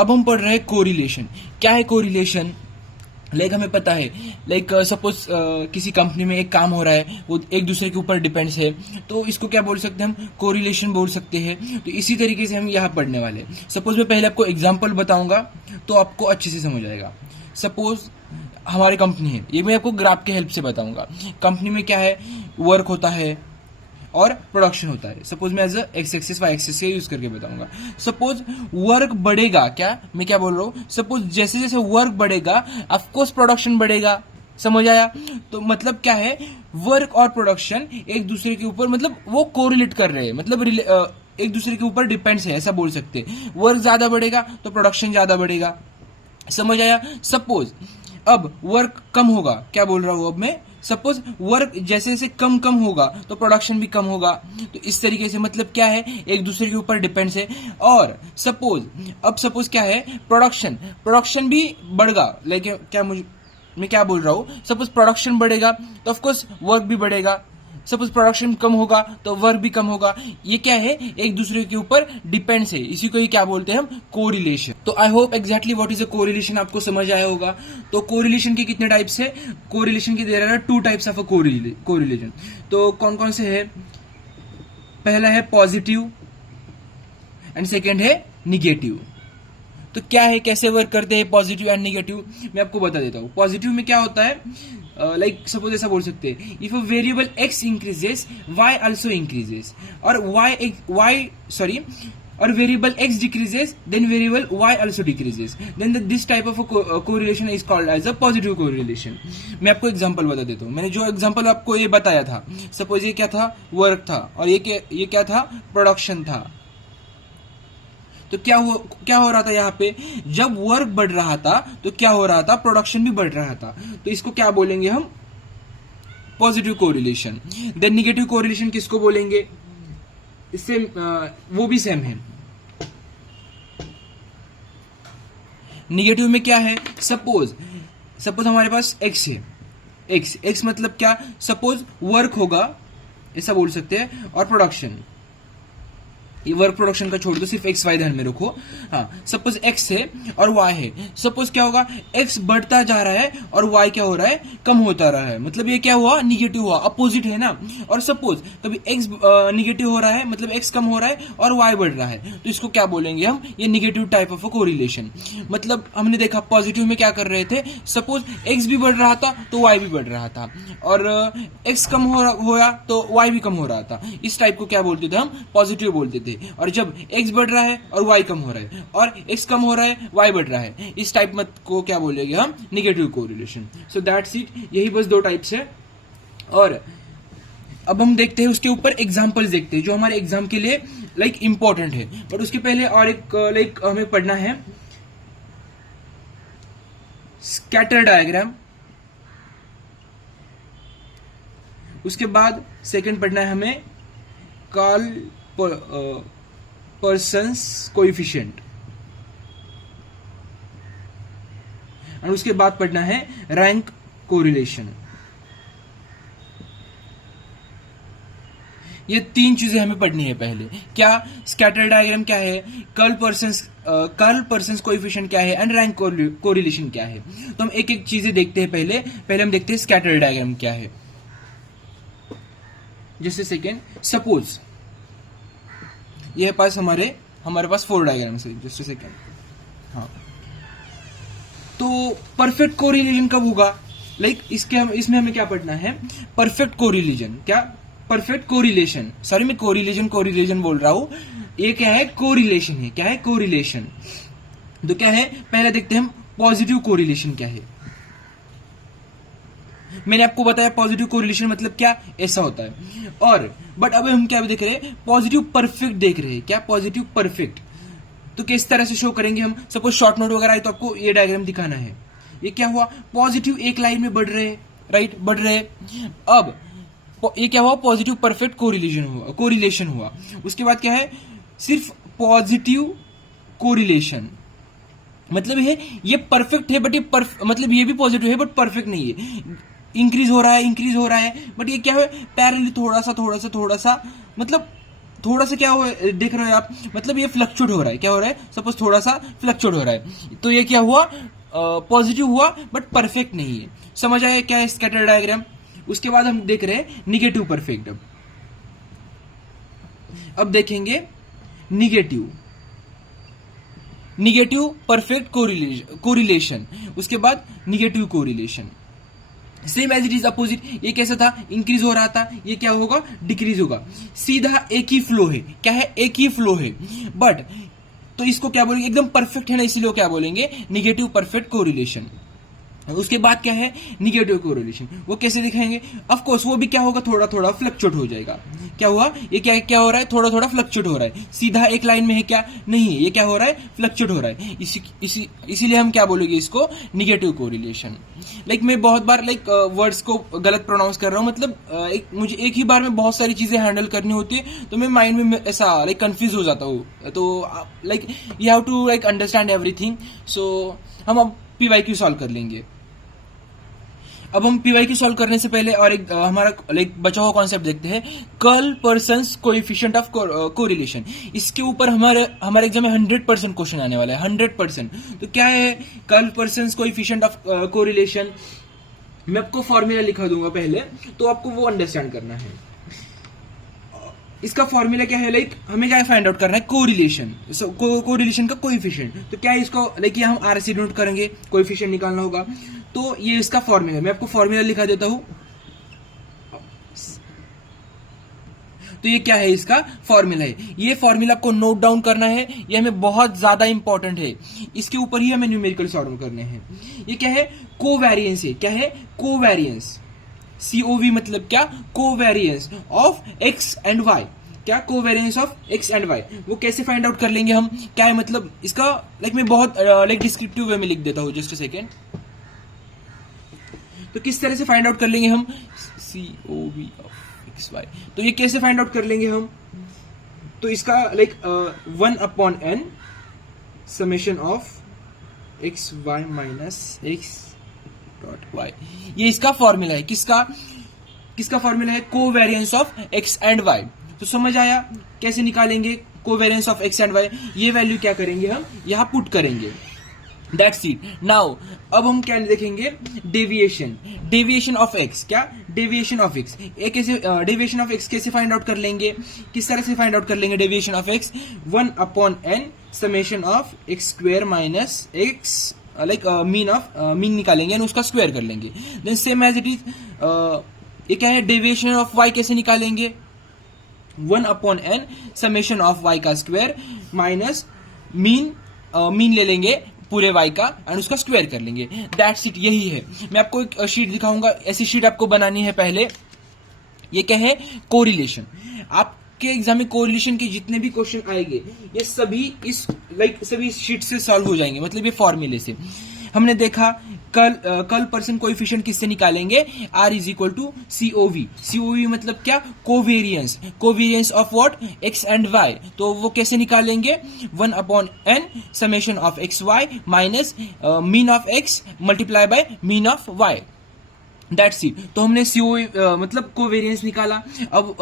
अब हम पढ़ रहे हैं कोरिलेशन। क्या है कोरिलेशन? लाइक हमें पता है, लाइक सपोज किसी कंपनी में एक काम हो रहा है, वो एक दूसरे के ऊपर डिपेंड्स है, तो इसको क्या बोल सकते हैं हम? कोरिलेशन बोल सकते हैं। तो इसी तरीके से हम यहाँ पढ़ने वाले। सपोज मैं पहले आपको एग्जांपल बताऊंगा तो आपको अच्छे से समझ आएगा। सपोज हमारी कंपनी है, ये मैं आपको ग्राफ के हेल्प से बताऊंगा। कंपनी में क्या है, वर्क होता है और प्रोडक्शन होता है। सपोज मैं as X axis Y axis से यूज करके बताऊंगा। सपोज वर्क बढ़ेगा, क्या मैं क्या बोल रहा हूँ, सपोज जैसे जैसे वर्क बढ़ेगा ऑफकोर्स प्रोडक्शन बढ़ेगा। समझ आया? तो मतलब क्या है, वर्क और प्रोडक्शन एक दूसरे के ऊपर मतलब वो कोरिलेट कर रहे हैं, मतलब एक दूसरे के ऊपर डिपेंड्स है, ऐसा बोल सकते हैं। वर्क ज्यादा बढ़ेगा तो प्रोडक्शन ज्यादा बढ़ेगा। समझ आया? सपोज अब वर्क कम होगा, क्या बोल रहा हूं अब मैं, सपोज वर्क जैसे जैसे कम कम होगा तो प्रोडक्शन भी कम होगा। तो इस तरीके से मतलब क्या है, एक दूसरे के ऊपर डिपेंड्स है। और सपोज क्या है, प्रोडक्शन भी बढ़ेगा। लेकिन क्या मैं क्या बोल रहा हूं, सपोज प्रोडक्शन बढ़ेगा तो ऑफकोर्स वर्क भी बढ़ेगा। सपोज प्रोडक्शन कम होगा तो वर्क भी कम होगा। ये क्या है, एक दूसरे के ऊपर डिपेंड्स है। इसी को ही क्या बोलते हैं हम? कोरिलेशन। तो I hope exactly what is a correlation आपको समझ आया होगा। तो कोरिलेशन के कितने टाइप्स है? कोरिलेशन के there are 2 types of a correlation. तो कौन कौन से है? पहला है पॉजिटिव एंड सेकेंड है निगेटिव। तो क्या है, कैसे वर्क करते हैं पॉजिटिव एंड निगेटिव, मैं आपको बता देता हूँ। पॉजिटिव में क्या होता है, लाइक सपोज ऐसा बोल सकते हैं, if a variable X increases Y also increases, और और variable X decreases then variable Y also decreases, then this type of correlation is called as a positive correlation. मैं आपको एग्जांपल बता देता हूँ। मैंने जो एग्जांपल आपको ये बताया था, सपोज ये क्या था, वर्क था, और ये क्या था, प्रोडक्शन था। तो क्या हो रहा था यहाँ पे, जब वर्क बढ़ रहा था तो क्या हो रहा था, प्रोडक्शन भी बढ़ रहा था। तो इसको क्या बोलेंगे हम? Positive correlation. Then negative correlation किसको बोलेंगे? इससे वो भी सेम है। निगेटिव में क्या है, सपोज हमारे पास एक्स है, एक्स मतलब क्या, सपोज वर्क होगा, ऐसा बोल सकते हैं, और प्रोडक्शन, ये वर्क प्रोडक्शन का छोड़ दो, सिर्फ एक्स वाई ध्यान में रखो। हाँ, सपोज एक्स है और वाई है। सपोज क्या होगा, एक्स बढ़ता जा रहा है और वाई क्या हो रहा है, कम होता रहा है। मतलब ये क्या हुआ, निगेटिव हुआ, अपोजिट है ना। और सपोज कभी एक्स निगेटिव हो रहा है, मतलब एक्स कम हो रहा है और वाई बढ़ रहा है, तो इसको क्या बोलेंगे हम? ये निगेटिव टाइप ऑफ कोरिलेशन। मतलब हमने देखा पॉजिटिव में क्या कर रहे थे, सपोज एक्स भी बढ़ रहा था तो वाई भी बढ़ रहा था, और एक्स कम होया तो वाई भी कम हो रहा था। इस टाइप को क्या बोलते थे हम? पॉजिटिव बोलते थे। और जब x बढ़ रहा है और y कम हो रहा है, और x कम हो रहा है y बढ़ रहा है, इस टाइप मत को क्या बोलेंगे हम? Negative correlation. So that's it, यही बस 2 टाइप्स है। और अब हम देखते हैं उसके ऊपर एग्जांपल्स देखते हैं जो हमारे एग्जाम के लिए लाइक इंपॉर्टेंट है। बट उसके पहले और एक लाइक हमें पढ़ना है स्कैटर डायग्राम। उसके बाद सेकंड पढ़ना है हमें पर्सन्स कोएफिशिएंट, और उसके बाद पढ़ना है रैंक कोरिलेशन। ये 3 चीजें हमें पढ़नी है पहले। क्या? स्कैटर डायग्राम क्या है, कर्ल पर्सन्स कोएफिशिएंट क्या है, एंड रैंक कोरिलेशन क्या है। तो हम एक एक चीजें देखते हैं। पहले हम देखते हैं स्कैटर डायग्राम क्या है। जैसे सेकेंड, सपोज ये पास हमारे पास 4 डायग्राम्स है। Just second. हाँ, तो परफेक्ट कोरिलेशन कब होगा, लाइक इसमें हमें क्या पढ़ना है, परफेक्ट कोरिलेशन। क्या? परफेक्ट कोरिलेशन, सॉरी मैं कोरिलेशन बोल रहा हूं, ये क्या है, कोरिलेशन है। क्या है? कोरिलेशन। तो क्या है, पहले देखते हैं हम पॉजिटिव कोरिलेशन क्या है। मैंने आपको बताया पॉजिटिव कोरिलेशन मतलब क्या, ऐसा होता है। और बट अब हम क्या देख रहे हैं, पॉजिटिव परफेक्ट देख रहे हैं। क्या? Positive perfect. तो किस तरह से शो करेंगे हम? सपोज शॉर्ट नोट वगैरह है तो आपको ये डायग्राम दिखाना है। ये क्या हुआ, पॉजिटिव एक लाइन में बढ़ रहे हैं, राइट, बढ़ रहे हैं। अब ये क्या हुआ, पॉजिटिव परफेक्ट कोरिलेशन हुआ। उसके बाद क्या है, सिर्फ पॉजिटिव कोरिलेशन। मतलब ये परफेक्ट है, बट मतलब ये भी पॉजिटिव है बट परफेक्ट नहीं है। इंक्रीज हो रहा है, बट ये क्या है, पैरेलली थोड़ा सा मतलब थोड़ा सा क्या हो देख रहे हो आप, मतलब ये फ्लक्चुएट हो रहा है, क्या हो रहा है, सपोज थोड़ा सा फ्लक्चुएट हो रहा है, तो ये क्या हुआ, पॉजिटिव हुआ बट परफेक्ट नहीं है। समझ आया क्या है स्कैटर डायग्राम। उसके बाद हम देख रहे हैं निगेटिव परफेक्ट। अब देखेंगे निगेटिव परफेक्ट कोरिलेशन, उसके बाद negative correlation. Same as it is opposite, ये कैसा था, इंक्रीज हो रहा था, ये क्या होगा, डिक्रीज होगा। सीधा एक ही फ्लो है, क्या है, एक ही फ्लो है, बट तो इसको क्या बोलेंगे, एकदम परफेक्ट है ना, इसीलिए क्या बोलेंगे, निगेटिव परफेक्ट कोरिलेशन। उसके बाद क्या है, निगेटिव कोरिलेशन, वो कैसे दिखाएंगे, ऑफ कोर्स वो भी क्या होगा, थोड़ा थोड़ा फ्लक्चुएट हो जाएगा। क्या हुआ, ये क्या क्या हो रहा है, थोड़ा थोड़ा फ्लक्चुएट हो रहा है, सीधा एक लाइन में है क्या, नहीं है, ये क्या हो रहा है, फ्लक्चुएट हो रहा है। इसीलिए हम क्या बोलेंगे इसको, निगेटिव कोरिलेशन। लाइक मैं बहुत बार वर्ड्स को गलत प्रोनाउंस कर रहा हूँ, मतलब मुझे एक ही बार में बहुत सारी चीजें हैंडल करनी होती है, तो मैं माइंड में ऐसा कंफ्यूज हो जाता हूँ। तो you have to understand everything. So हम अब PYQ सॉल्व कर लेंगे। अब हम PYQ सॉल्व करने से पहले और एक हमारा बचा हुआ कॉन्सेप्ट देखते हैं, curl persons coefficient of correlation. इसके ऊपर हमारे एग्जाम में 100% क्वेश्चन आने वाला है, 100%। तो क्या है curl persons coefficient of correlation, मैं आपको फॉर्मूला लिखा दूंगा पहले, तो आपको वो अंडरस्टैंड करना है। इसका फॉर्मूला क्या है, हमें क्या फाइंड आउट करना है, कोरिलेशन, कोरिलेशन का कोएफिशिएंट। तो क्या है इसको, ये हम RC नोट करेंगे, कोएफिशिएंट निकालना होगा, तो ये इसका फॉर्मूला, मैं आपको फॉर्मूला लिखा देता हूं। तो ये क्या है, इसका फॉर्मूला है, ये फॉर्मूला आपको नोट डाउन करना है, ये हमें बहुत ज्यादा इंपॉर्टेंट है, इसके ऊपर ही हमें न्यूमेरिकल सॉल्व करने हैं। ये क्या है, कोवेरिएंस है, क्या है, कोवेरिएंस, COV मतलब क्या, covariance of x and y, क्या, covariance of x and y। वो कैसे फाइंड आउट कर लेंगे हम, क्या है मतलब इसका, मैं बहुत डिस्क्रिप्टिव वे में लिख देता हूं, जस्ट अ सेकेंड। तो किस तरह से फाइंड आउट कर लेंगे हम, COV ऑफ XY, तो ये कैसे फाइंड आउट कर लेंगे हम, तो इसका 1/n summation of XY minus x.y, ये इसका फॉर्मूला है, किसका फॉर्मूला है, covariance of x and y। तो समझ आया कैसे निकालेंगे covariance of x and y, ये वैल्यू क्या करेंगे हम, यहां पुट करेंगे, दैट्स इट। नाउ अब हम क्या देखेंगे, डेविएशन ऑफ x, क्या, डेविएशन ऑफ x, एक कैसे, डेविएशन ऑफ x कैसे फाइंड आउट कर लेंगे, किस तरह से फाइंड आउट कर लेंगे deviation of x, 1/n summation of x² minus x, mean निकालेंगे और उसका स्क्वायर कर लेंगे। Then same as it is, ये क्या है, डेविएशन ऑफ y कैसे निकालेंगे, 1/n समेशन ऑफ y का स्क्वायर माइनस मीन ले लेंगे पूरे y का एंड उसका स्क्वायर कर लेंगे, दैट्स इट, यही है। मैं आपको एक शीट दिखाऊंगा, ऐसी शीट आपको बनानी है पहले। ये क्या है, कोरिलेशन। आपके एग्जाम में कोरिलेशन के जितने भी क्वेश्चन आएंगे, ये सभी सभी शीट से सॉल्व हो जाएंगे, मतलब ये फॉर्मूले से। हमने देखा कर्ल पर्सन कोएफिशिएंट किससे निकालेंगे, R is equal to COV मतलब क्या, covariance of what, x and y। तो वो कैसे निकालेंगे, 1/n summation of XY minus mean of x multiply by mean of y, that's it. तो हमने मतलब कोवेरिएंस निकाला। अब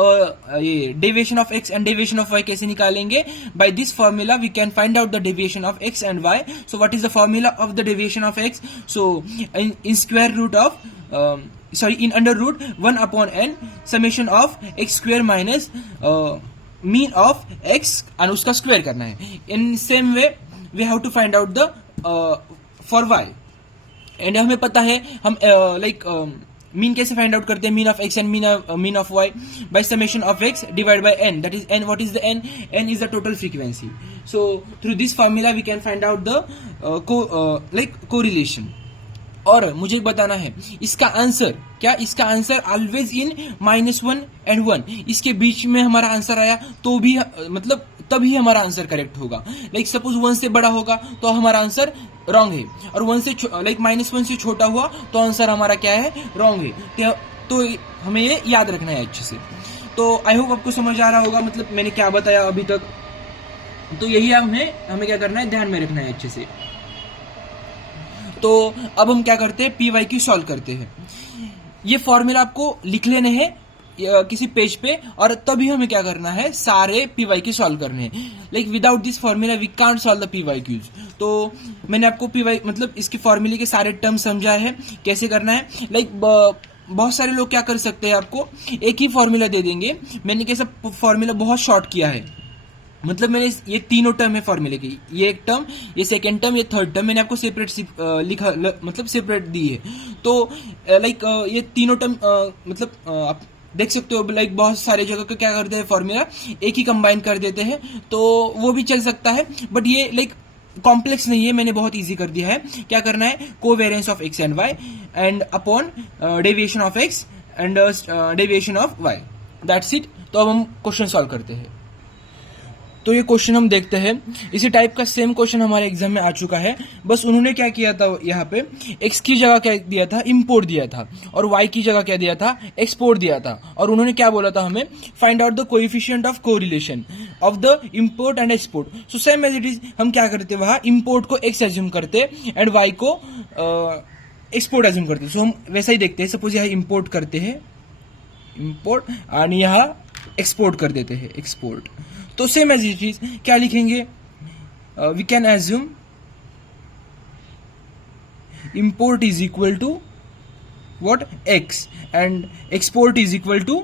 ये deviation of x and deviation of y कैसे निकालेंगे, by this formula we can find out the deviation of x and y। So what is the formula of the deviation of x, so in square root of in under root 1/n summation of x² minus mean of x and उसका square करना है। In same way we have to find out the for y, एंड हमें पता है हम mean कैसे find out करते हैं, mean of x and mean of y by summation of x divide by n, that is n, what is the n is the total frequency. So through this formula we can find out the correlation. और मुझे बताना है इसका answer क्या, इसका answer always in -1 and 1, इसके बीच में हमारा आंसर आया तो भी मतलब तभी हमारा आंसर करेक्ट होगा। सपोज 1 से बड़ा होगा तो हमारा आंसर रॉन्ग है, और 1 से -1 से छोटा हुआ तो आंसर हमारा क्या है, रॉन्ग है। तो हमें ये याद रखना है अच्छे से। तो आई होप आपको समझ आ रहा होगा, मतलब मैंने क्या बताया अभी तक। तो यही हमें क्या करना है, ध्यान में रखना है अच्छे से। तो अब हम क्या करते हैं, PYQ सॉल्व करते हैं। ये फॉर्मूला आपको लिख लेने हैं किसी पेज पे, और तभी हमें क्या करना है, सारे PYQ सॉल्व करने हैं. Like without this formula we can't solve the PYQs. तो मैंने आपको PY मतलब इसके फॉर्मूले के सारे टर्म समझाए हैं कैसे करना है. लाइक बहुत सारे लोग क्या कर सकते हैं, आपको एक ही फॉर्मूला दे देंगे. मैंने कैसा फॉर्मूला बहुत शॉर्ट किया है, मतलब मैंने ये तीनों टर्म है फॉर्मूले की, ये एक टर्म, ये सेकंड टर्म, ये थर्ड टर्म, मैंने आपको सेपरेट लिखा मतलब सेपरेट दी है. तो लाइक ये तीनों टर्म मतलब आप देख सकते हो, लाइक बहुत सारे जगह का क्या करते हैं फॉर्मूला एक ही कंबाइन कर देते हैं, तो वो भी चल सकता है. बट ये लाइक कॉम्प्लेक्स नहीं है, मैंने बहुत इजी कर दिया है. क्या करना है, covariance of x and Y and upon deviation of x and deviation of Y, that's it. तो अब हम क्वेश्चन सॉल्व करते हैं. तो ये क्वेश्चन हम देखते हैं. इसी टाइप का सेम क्वेश्चन हमारे एग्जाम में आ चुका है, बस उन्होंने क्या किया था, यहाँ पे x की जगह क्या दिया था, इंपोर्ट दिया था, और y की जगह क्या दिया था, एक्सपोर्ट दिया था. और उन्होंने क्या बोला था हमें, find out the coefficient of correlation of the import and export. So same as it is हम क्या करते, वहां इंपोर्ट को x एज्यूम करते एंड y को एक्सपोर्ट एज्यूम करते. सो हम वैसा ही देखते हैं. सपोज यहाँ इंपोर्ट करते हैं, इंपोर्ट, और यहाँ एक्सपोर्ट कर देते हैं, एक्सपोर्ट. तो सेम एज इट इज क्या लिखेंगे, we can assume import is equal to what, x, and export is equal to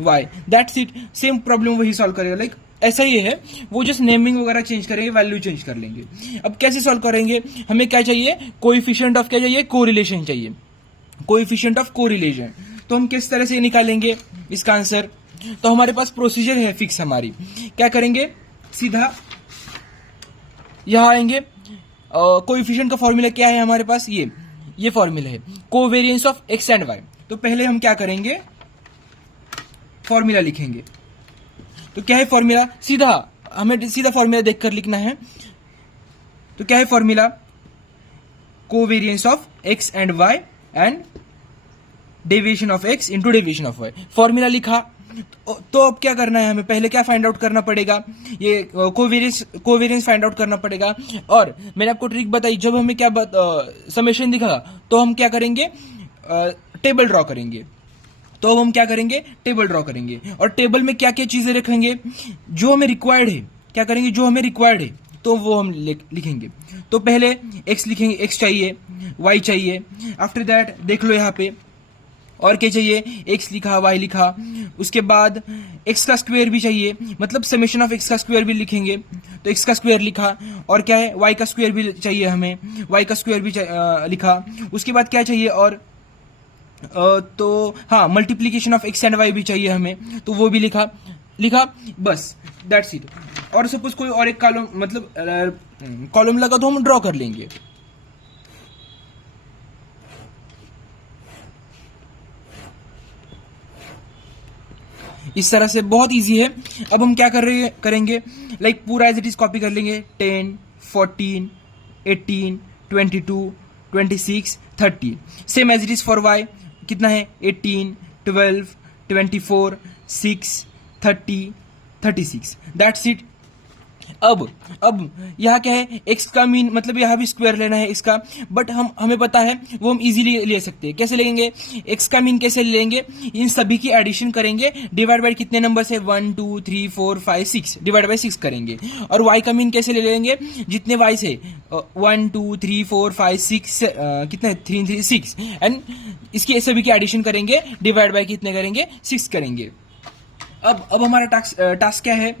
y. That's it. Same problem वही सॉल्व करेगा. लाइक ऐसा ही है, वो जस्ट नेमिंग वगैरह चेंज करेंगे, वैल्यू चेंज कर लेंगे. अब कैसे सॉल्व करेंगे, हमें क्या चाहिए, कोएफिशिएंट ऑफ क्या चाहिए, कोरिलेशन चाहिए, कोएफिशिएंट ऑफ कोरिलेशन. तो हम किस तरह से निकालेंगे इसका आंसर. तो हमारे पास प्रोसीजर है फिक्स हमारी. क्या करेंगे, सीधा यहां आएंगे. कोएफिशिएंट का फॉर्मूला क्या है हमारे पास, ये फॉर्मूला है, covariance of x and Y. तो पहले हम क्या करेंगे, फॉर्मूला लिखेंगे. तो क्या है फॉर्मूला, हमें सीधा फॉर्मूला देखकर लिखना है. तो क्या है formula, covariance of x and Y and deviation of X into deviation of Y. Formula लिखा. तो अब क्या करना है, हमें पहले क्या फाइंड आउट करना पड़ेगा, ये कोवेरिएंस फाइंड आउट करना पड़ेगा. और मैंने आपको ट्रिक बताई, जब हमें क्या समेशन दिखा तो हम क्या करेंगे, टेबल ड्रॉ करेंगे. तो अब हम क्या करेंगे, टेबल ड्रॉ करेंगे, और टेबल में क्या क्या चीजें रखेंगे, जो हमें रिक्वायर्ड है. क्या करेंगे, जो हमें रिक्वायर्ड है तो वो हम लिखेंगे. तो पहले x लिखेंगे, x चाहिए, y चाहिए. आफ्टर दैट देख लो यहाँ पे और क्या चाहिए, x लिखा, y लिखा. उसके बाद x का स्क्वायर भी चाहिए, मतलब समेशन ऑफ x का स्क्वायर भी लिखेंगे. तो x का स्क्वायर लिखा. और क्या है, y का स्क्वायर भी चाहिए हमें, y का स्क्वायर भी लिखा. उसके बाद क्या चाहिए, और तो हाँ, multiplication of x and y भी चाहिए हमें, तो वो भी लिखा. बस दैट्स इट. और सपोज कोई और एक कॉलम मतलब कॉलम लगा तो हम ड्रॉ कर लेंगे. इस तरह से बहुत इजी है. अब हम क्या करेंगे, लाइक पूरा एज इट इज कॉपी कर लेंगे. 10, 14, 18, 22, 26, 30. Same as it is for Y. कितना है, 18, 12, 24, 6, 30, 36. That's it. अब यहाँ क्या है, x का मीन मतलब यहाँ भी स्क्वायर लेना है इसका, बट हमें पता है वो हम इजीली ले सकते हैं. कैसे लेंगे, x का मीन कैसे लेंगे, इन सभी की एडिशन करेंगे, डिवाइड बाय कितने नंबर से, 1 2 3 4 5 6, डिवाइड बाय 6 करेंगे. और y का मीन कैसे ले लेंगे, जितने y से 1 2 3 4 5 6 कितने 3 3 6, एंड इसकी सभी की एडिशन करेंगे, डिवाइड बाय कितने करेंगे, 6 करेंगे. अब हमारा टास्क क्या है,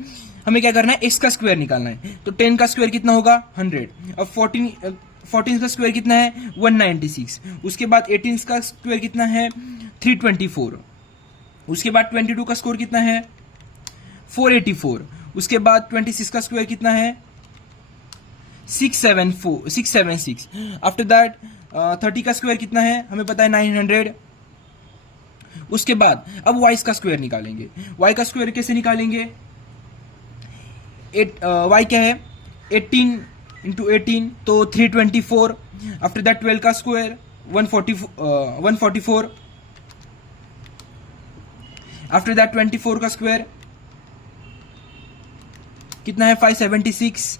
हमें क्या करना है, x का स्क्वायर निकालना है. तो 10 का स्क्वायर कितना होगा, 100. अब 14 का स्क्वायर कितना है, 196. उसके बाद 18 का स्क्वायर कितना है, 324. उसके बाद 22 का स्क्वायर कितना है, 484. उसके बाद 26 का स्क्वायर कितना है, 676. आफ्टर दैट 30 का स्क्वायर कितना है, हमें पता है 900. उसके बाद अब y का स्क्वायर निकालेंगे. y का स्क्वायर कैसे निकालेंगे, y क्या है, 18 इंटू 18 तो 324. आफ्टर दैट 12 का स्क्वायर 144. आफ्टर दैट 24 का स्क्वायर कितना है, 576.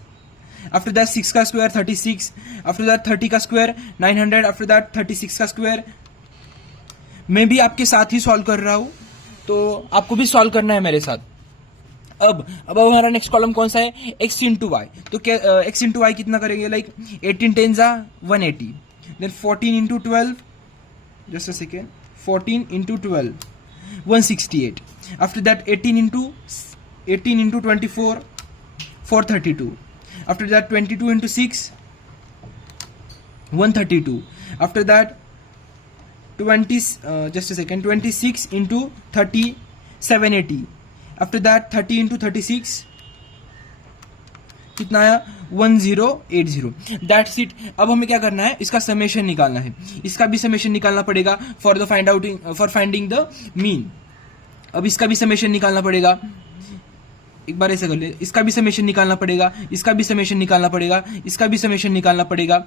आफ्टर दैट 6 का स्क्वायर 36. आफ्टर दैट 30 का स्क्वायर 900. आफ्टर दैट 36 का स्क्वायर. मैं भी आपके साथ ही सॉल्व कर रहा हूं, तो आपको भी सॉल्व करना है मेरे साथ। अब हमारा नेक्स्ट कॉलम कौन सा है, x इंटू वाई। तो क्या x इंटू वाई कितना करेंगे, लाइक 18 10 जा 180, then 14 into 12, just a second, 14 into 12 168, after that 18 into 24 432, after that 22 into 6 132, after that 26 into 30 780, after that 30 into 36 कितना आया 1080, दैट्स इट। अब हमें क्या करना है, इसका समेशन निकालना है, इसका भी समेशन निकालना पड़ेगा फॉर फाइंडिंग द मीन। अब इसका भी समेशन निकालना पड़ेगा, एक बार ऐसे कर ले, इसका भी समेशन निकालना पड़ेगा, इसका भी समेशन निकालना पड़ेगा, इसका भी समेशन निकालना पड़ेगा।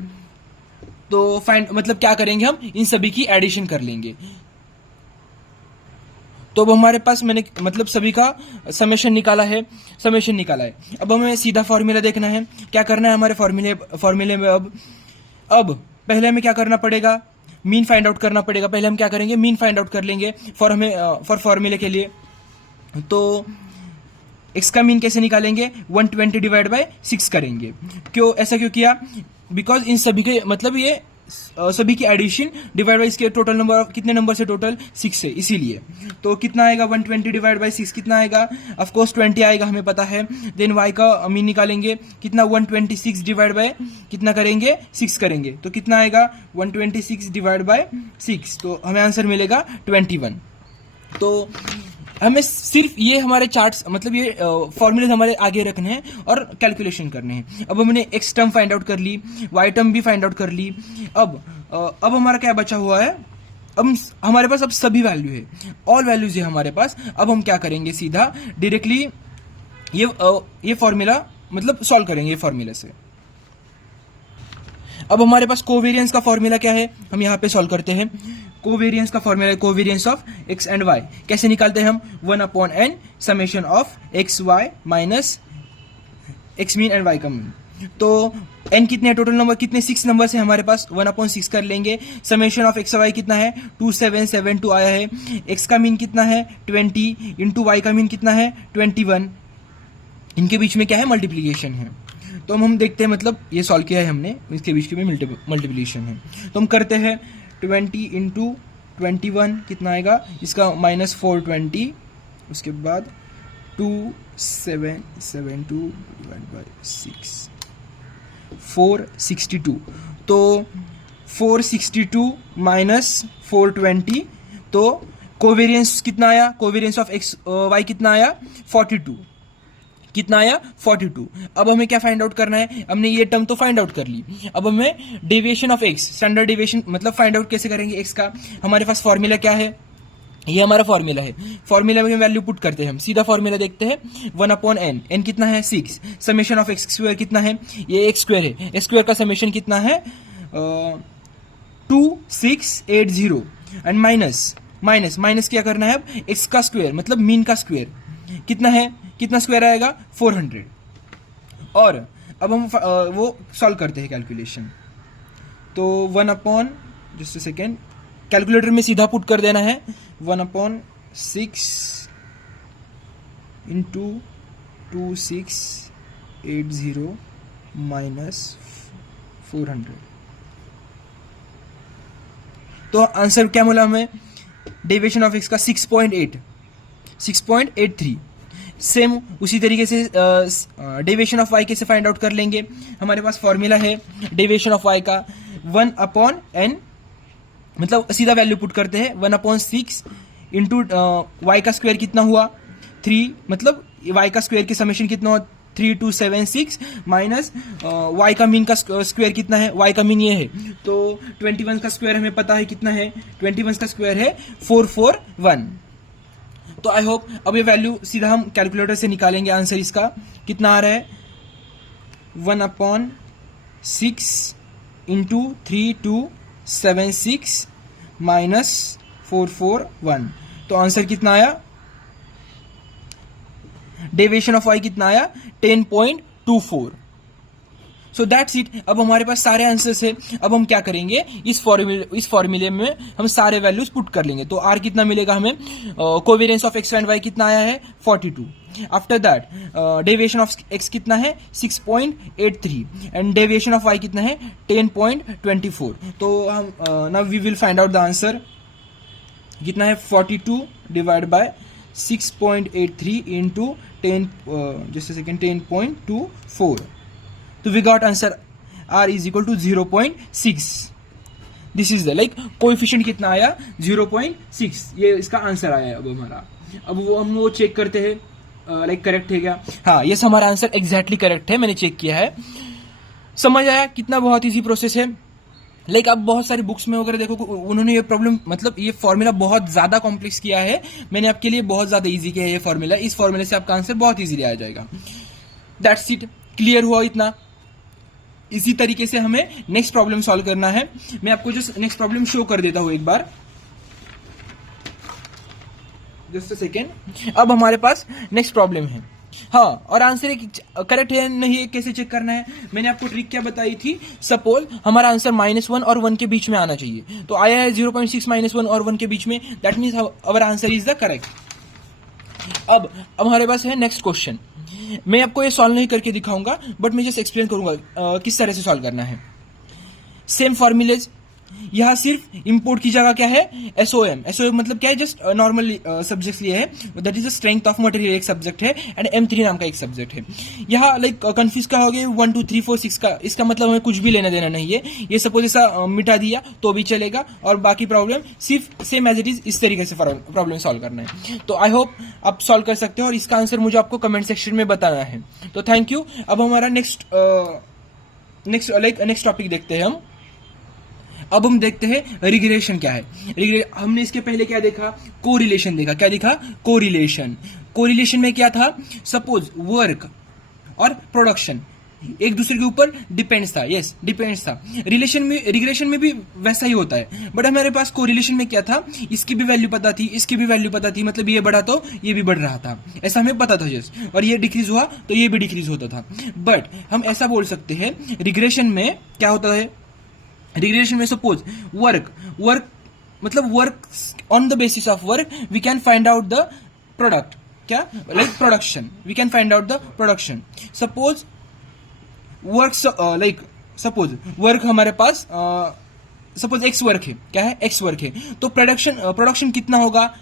तो फाइंड मतलब क्या करेंगे, हम इन सभी की एडिशन कर लेंगे। तो अब हमारे पास मैंने मतलब सभी का समेशन निकाला है। अब हमें सीधा फॉर्मूला देखना है, क्या करना है हमारे फॉर्मूले में। अब पहले हमें क्या करना पड़ेगा, मीन फाइंड आउट करना पड़ेगा। पहले हम क्या करेंगे, मीन फाइंड आउट कर लेंगे फॉर फॉर्मूले के लिए। तो x का मीन कैसे निकालेंगे, 120 डिवाइड बाय 6 करेंगे। ऐसा क्यों किया, बिकॉज इन सभी के मतलब ये सभी की एडिशन डिवाइड बाय इसके टोटल नंबर, कितने नंबर से, टोटल 6 है, इसीलिए। तो कितना आएगा 120 डिवाइड बाय 6 कितना आएगा, ऑफ कोर्स 20 आएगा, हमें पता है। देन y का मीन निकालेंगे, कितना 126 डिवाइड बाय कितना करेंगे 6 करेंगे, तो कितना आएगा 126 डिवाइड बाय 6, तो हमें आंसर मिलेगा 21। तो हमें सिर्फ ये हमारे चार्ट्स मतलब ये फॉर्मूले हमारे आगे रखने हैं और कैलकुलेशन करने हैं। अब हमने एक्स टर्म फाइंड आउट कर ली, वाई टर्म भी फाइंड आउट कर ली। अब हमारा क्या बचा हुआ है, अब हमारे पास अब सभी वैल्यू है, ऑल वैल्यूज है हमारे पास। अब हम क्या करेंगे, सीधा डायरेक्टली ये फॉर्मूला मतलब सॉल्व करेंगे ये फॉर्मूला से। अब हमारे पास कोवेरियंस का फॉर्मूला क्या है, हम यहाँ पे सॉल्व करते हैं। कोवेरियंस का फॉर्मूला है covariance of x and Y. कैसे निकालते हैं हम, 1/n summation of x Y minus X mean and Y का मीन। तो n कितने टोटल नंबर, कितने 6 नंबर है हमारे पास, 1/6 कर लेंगे। समेशन ऑफ एक्स वाई कितना है 2772 आया है। x का मीन कितना है 20 इंटू वाई का मीन कितना है 21। इनके बीच में क्या है, मल्टीप्लीकेशन है। तो हम देखते हैं, मतलब ये सॉल्व किया है हमने, इसके बीच में मल्टीप्लीकेशन है। तो हम करते हैं 20 इंटू 21 कितना आएगा, इसका -420, उसके बाद 2772 डिवाइड बाय 6 462। तो 462 माइनस 420, तो कोवेरियंस कितना आया, कोवेरियंस ऑफ एक्स वाई कितना आया 42, कितना आया 42। अब हमें क्या फाइंड आउट करना है, हमने ये टर्म तो फाइंड आउट कर ली। अब हमें deviation of x, standard deviation मतलब फाइंड आउट कैसे करेंगे एक्स का। हमारे पास फॉर्मूला क्या है, ये हमारा फॉर्मूला है। फॉर्मूला में वैल्यू पुट करते हैं हम, सीधा फॉर्मूला देखते हैं 1/n, n कितना है 6, समेशन ऑफ एक्स स्क्वायर कितना है, ये एक्स स्क्वायर है, एक्स स्क्वायर का समेशन कितना है 2680, एंड माइनस क्या करना है, अब एक्स का स्क्वायर मतलब मीन का स्क्वायर कितना है, कितना स्क्वायर आएगा 400। और अब हम वो सॉल्व करते हैं कैलकुलेशन। तो 1/, जस्ट अ सेकेंड, कैलकुलेटर में सीधा पुट कर देना है 1/6 इंटू 2680 माइनस 400। तो आंसर क्या मिला हमें, डेविएशन ऑफ एक्स का 6.83। सेम उसी तरीके से डेविएशन ऑफ वाई कैसे फाइंड आउट कर लेंगे, हमारे पास फॉर्मूला है डेविएशन ऑफ वाई का 1/n, मतलब सीधा वैल्यू पुट करते हैं 1/6 इंटू वाई का स्क्वायर कितना हुआ 3, मतलब वाई का स्क्वायर की समेशन कितना हुआ 3276 माइनस वाई का मीन का स्क्वायर कितना है, वाई का मीन ये है, तो 21 का स्क्वायर हमें पता है कितना है, 21 का स्क्वायर है 441। तो आई होप अब ये वैल्यू सीधा हम कैलकुलेटर से निकालेंगे, आंसर इसका कितना आ रहा है 1/6 इंटू 3276 माइनस 441। तो आंसर कितना आया, डेविएशन ऑफ वाई कितना आया 10.24। सो दैट्स इट। अब हमारे पास सारे आंसर्स है। अब हम क्या करेंगे, इस फॉर्मूले में हम सारे वैल्यूज पुट कर लेंगे। तो आर कितना मिलेगा हमें, covariance of x and Y कितना आया है 42। After that deviation of X कितना है 6.83 एंड डेविएशन ऑफ वाई कितना है 10.24। तो हम now we will find out the answer. कितना है 42 divide by 6.83 into 10 just second 10.24। तो we got answer R is equal to 0.6। This is the like coefficient कितना आया 0.6, ये इसका आंसर आया। अब हमारा अब हम वो चेक करते हैं लाइक करेक्ट है क्या। हाँ, यस हमारा आंसर एग्जैक्टली करेक्ट है, मैंने चेक किया है। समझ आया कितना बहुत इजी प्रोसेस है। लाइक आप बहुत सारी बुक्स में वगैरह देखो उन्होंने ये प्रॉब्लम मतलब ये फॉर्मूला बहुत ज्यादा कॉम्प्लेक्स किया है, मैंने आपके लिए बहुत ज्यादा इजी किया है ये फॉर्मूला। इस फॉर्मूले से आपका आंसर बहुत इजीली आ जाएगा। दैट्स इट, क्लियर हुआ इतना। इसी तरीके से हमें नेक्स्ट प्रॉब्लम सॉल्व करना है। मैं आपको जस्ट नेक्स्ट प्रॉब्लम शो कर देता हूं एक बार, जस्ट अ सेकेंड। अब हमारे पास नेक्स्ट प्रॉब्लम है। हाँ, और आंसर करेक्ट है नहीं है कैसे चेक करना है, मैंने आपको ट्रिक क्या बताई थी। सपोज हमारा आंसर -1 और 1 के बीच में आना चाहिए, तो आया है 0.6 -1 और 1 के बीच में, that means our answer is the correct. अब हमारे पास है नेक्स्ट क्वेश्चन। मैं आपको ये सॉल्व नहीं करके दिखाऊंगा, बट मैं जस्ट एक्सप्लेन करूंगा किस तरह से सॉल्व करना है। सेम फॉर्मूलेज, यहां सिर्फ इंपोर्ट की जगह क्या है एसओएम। एसओएम मतलब क्या है, जस्ट नॉर्मल सब्जेक्ट लिए है, that is the strength of material एक सब्जेक्ट है एंड M3 नाम का एक सब्जेक्ट है। यहाँ लाइक कंफ्यूज क्या हो गए 1 2 3 4 6 का, इसका मतलब हमें कुछ भी लेना देना नहीं है। ये सपोज ऐसा मिटा दिया तो भी चलेगा, और बाकी प्रॉब्लम सिर्फ सेम एज इट इज इस तरीके से प्रॉब्लम सॉल्व करना है। तो आई होप आप सॉल्व कर सकते हो, और इसका आंसर मुझे आपको कमेंट सेक्शन में बताना है। तो थैंक यू। अब हमारा नेक्स्ट टॉपिक देखते हैं हम। अब हम देखते हैं रिग्रेशन क्या है। हमने इसके पहले क्या देखा, कोरिलेशन देखा। क्या देखा, कोरिलेशन। कोरिलेशन में क्या था, सपोज वर्क और प्रोडक्शन एक दूसरे के ऊपर डिपेंड्स था। यस, डिपेंड्स था। रिग्रेशन में भी वैसा ही होता है, बट हमारे पास कोरिलेशन में क्या था, इसकी भी वैल्यू पता थी, इसकी भी वैल्यू पता थी, मतलब ये बढ़ा तो ये भी बढ़ रहा था, ऐसा हमें पता था। यस, और ये डिक्रीज हुआ तो ये भी डिक्रीज होता था। बट हम ऐसा बोल सकते हैं रिग्रेशन में क्या होता है, रिग्रेशन में सपोज वर्क मतलब work on the basis of work we can find out the product. क्या, like production, we can find out the production. Suppose work like suppose work हमारे पास सपोज एक्स वर्क है, क्या है x work है, तो production कितना होगा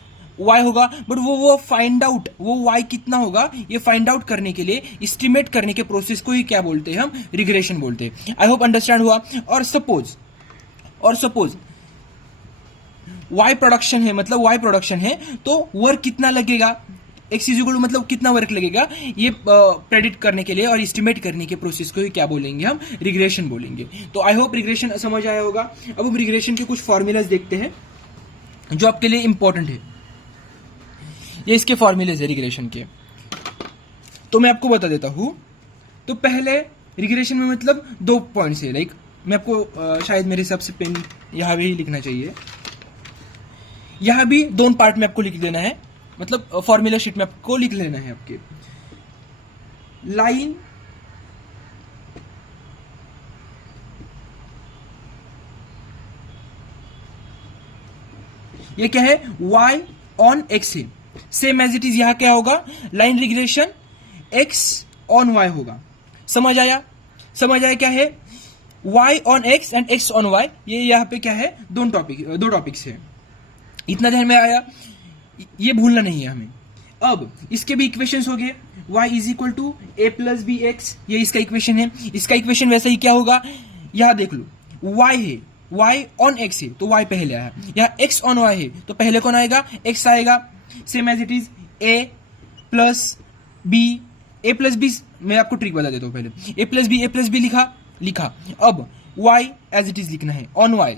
y होगा। बट वो फाइंड आउट, वो y कितना होगा ये फाइंड आउट करने के लिए एस्टिमेट करने के प्रोसेस को ही क्या बोलते हैं, हम रिग्रेशन बोलते हैं। आई होप अंडरस्टैंड हुआ। और सपोज y प्रोडक्शन है, मतलब y प्रोडक्शन है, तो वर्क कितना लगेगा, एक्स इज इक्वल टू मतलब कितना वर्क लगेगा, ये प्रेडिक्ट करने के लिए और एस्टिमेट करने के प्रोसेस को ही क्या बोलेंगे, हम रिग्रेशन बोलेंगे। तो आई होप रिग्रेशन समझ आया होगा। अब हम रिग्रेशन के कुछ फॉर्मूलाज देखते हैं जो आपके लिए इंपॉर्टेंट है। ये इसके फॉर्मूलेज है रिग्रेशन के, तो मैं आपको बता देता हूं। तो पहले रिग्रेशन में मतलब 2 पॉइंट्स है। लाइक मैं आपको शायद मेरे हिसाब से पेन यहां भी लिखना चाहिए, यहां भी 2 पार्ट में आपको लिख देना है, मतलब फॉर्मूला शीट में आपको लिख लेना है आपके लाइन ये क्या है, y ऑन x है, सेम एज इट इज। यहां क्या होगा, line regression x on y होगा। समझ आया क्या है, y on x and x on y, ये यहां पे क्या है, दो टॉपिक्स है। इतना ध्यान में आया, ये भूलना नहीं है हमें। अब इसके भी इक्वेशंस हो गए, y is equal to a plus B X, ये इसका इक्वेशन है। इसका इक्वेशन वैसे ही क्या होगा, यहां देख लो y है, y ऑन x है तो y पहले आया, यहाँ x ऑन y है तो पहले कौन आएगा, x आएगा। Same as it is a plus B, मैं आपको ट्रिक बता देता हूं पहले। a प्लस बी लिखा। अब y एज इट इज लिखना है on y,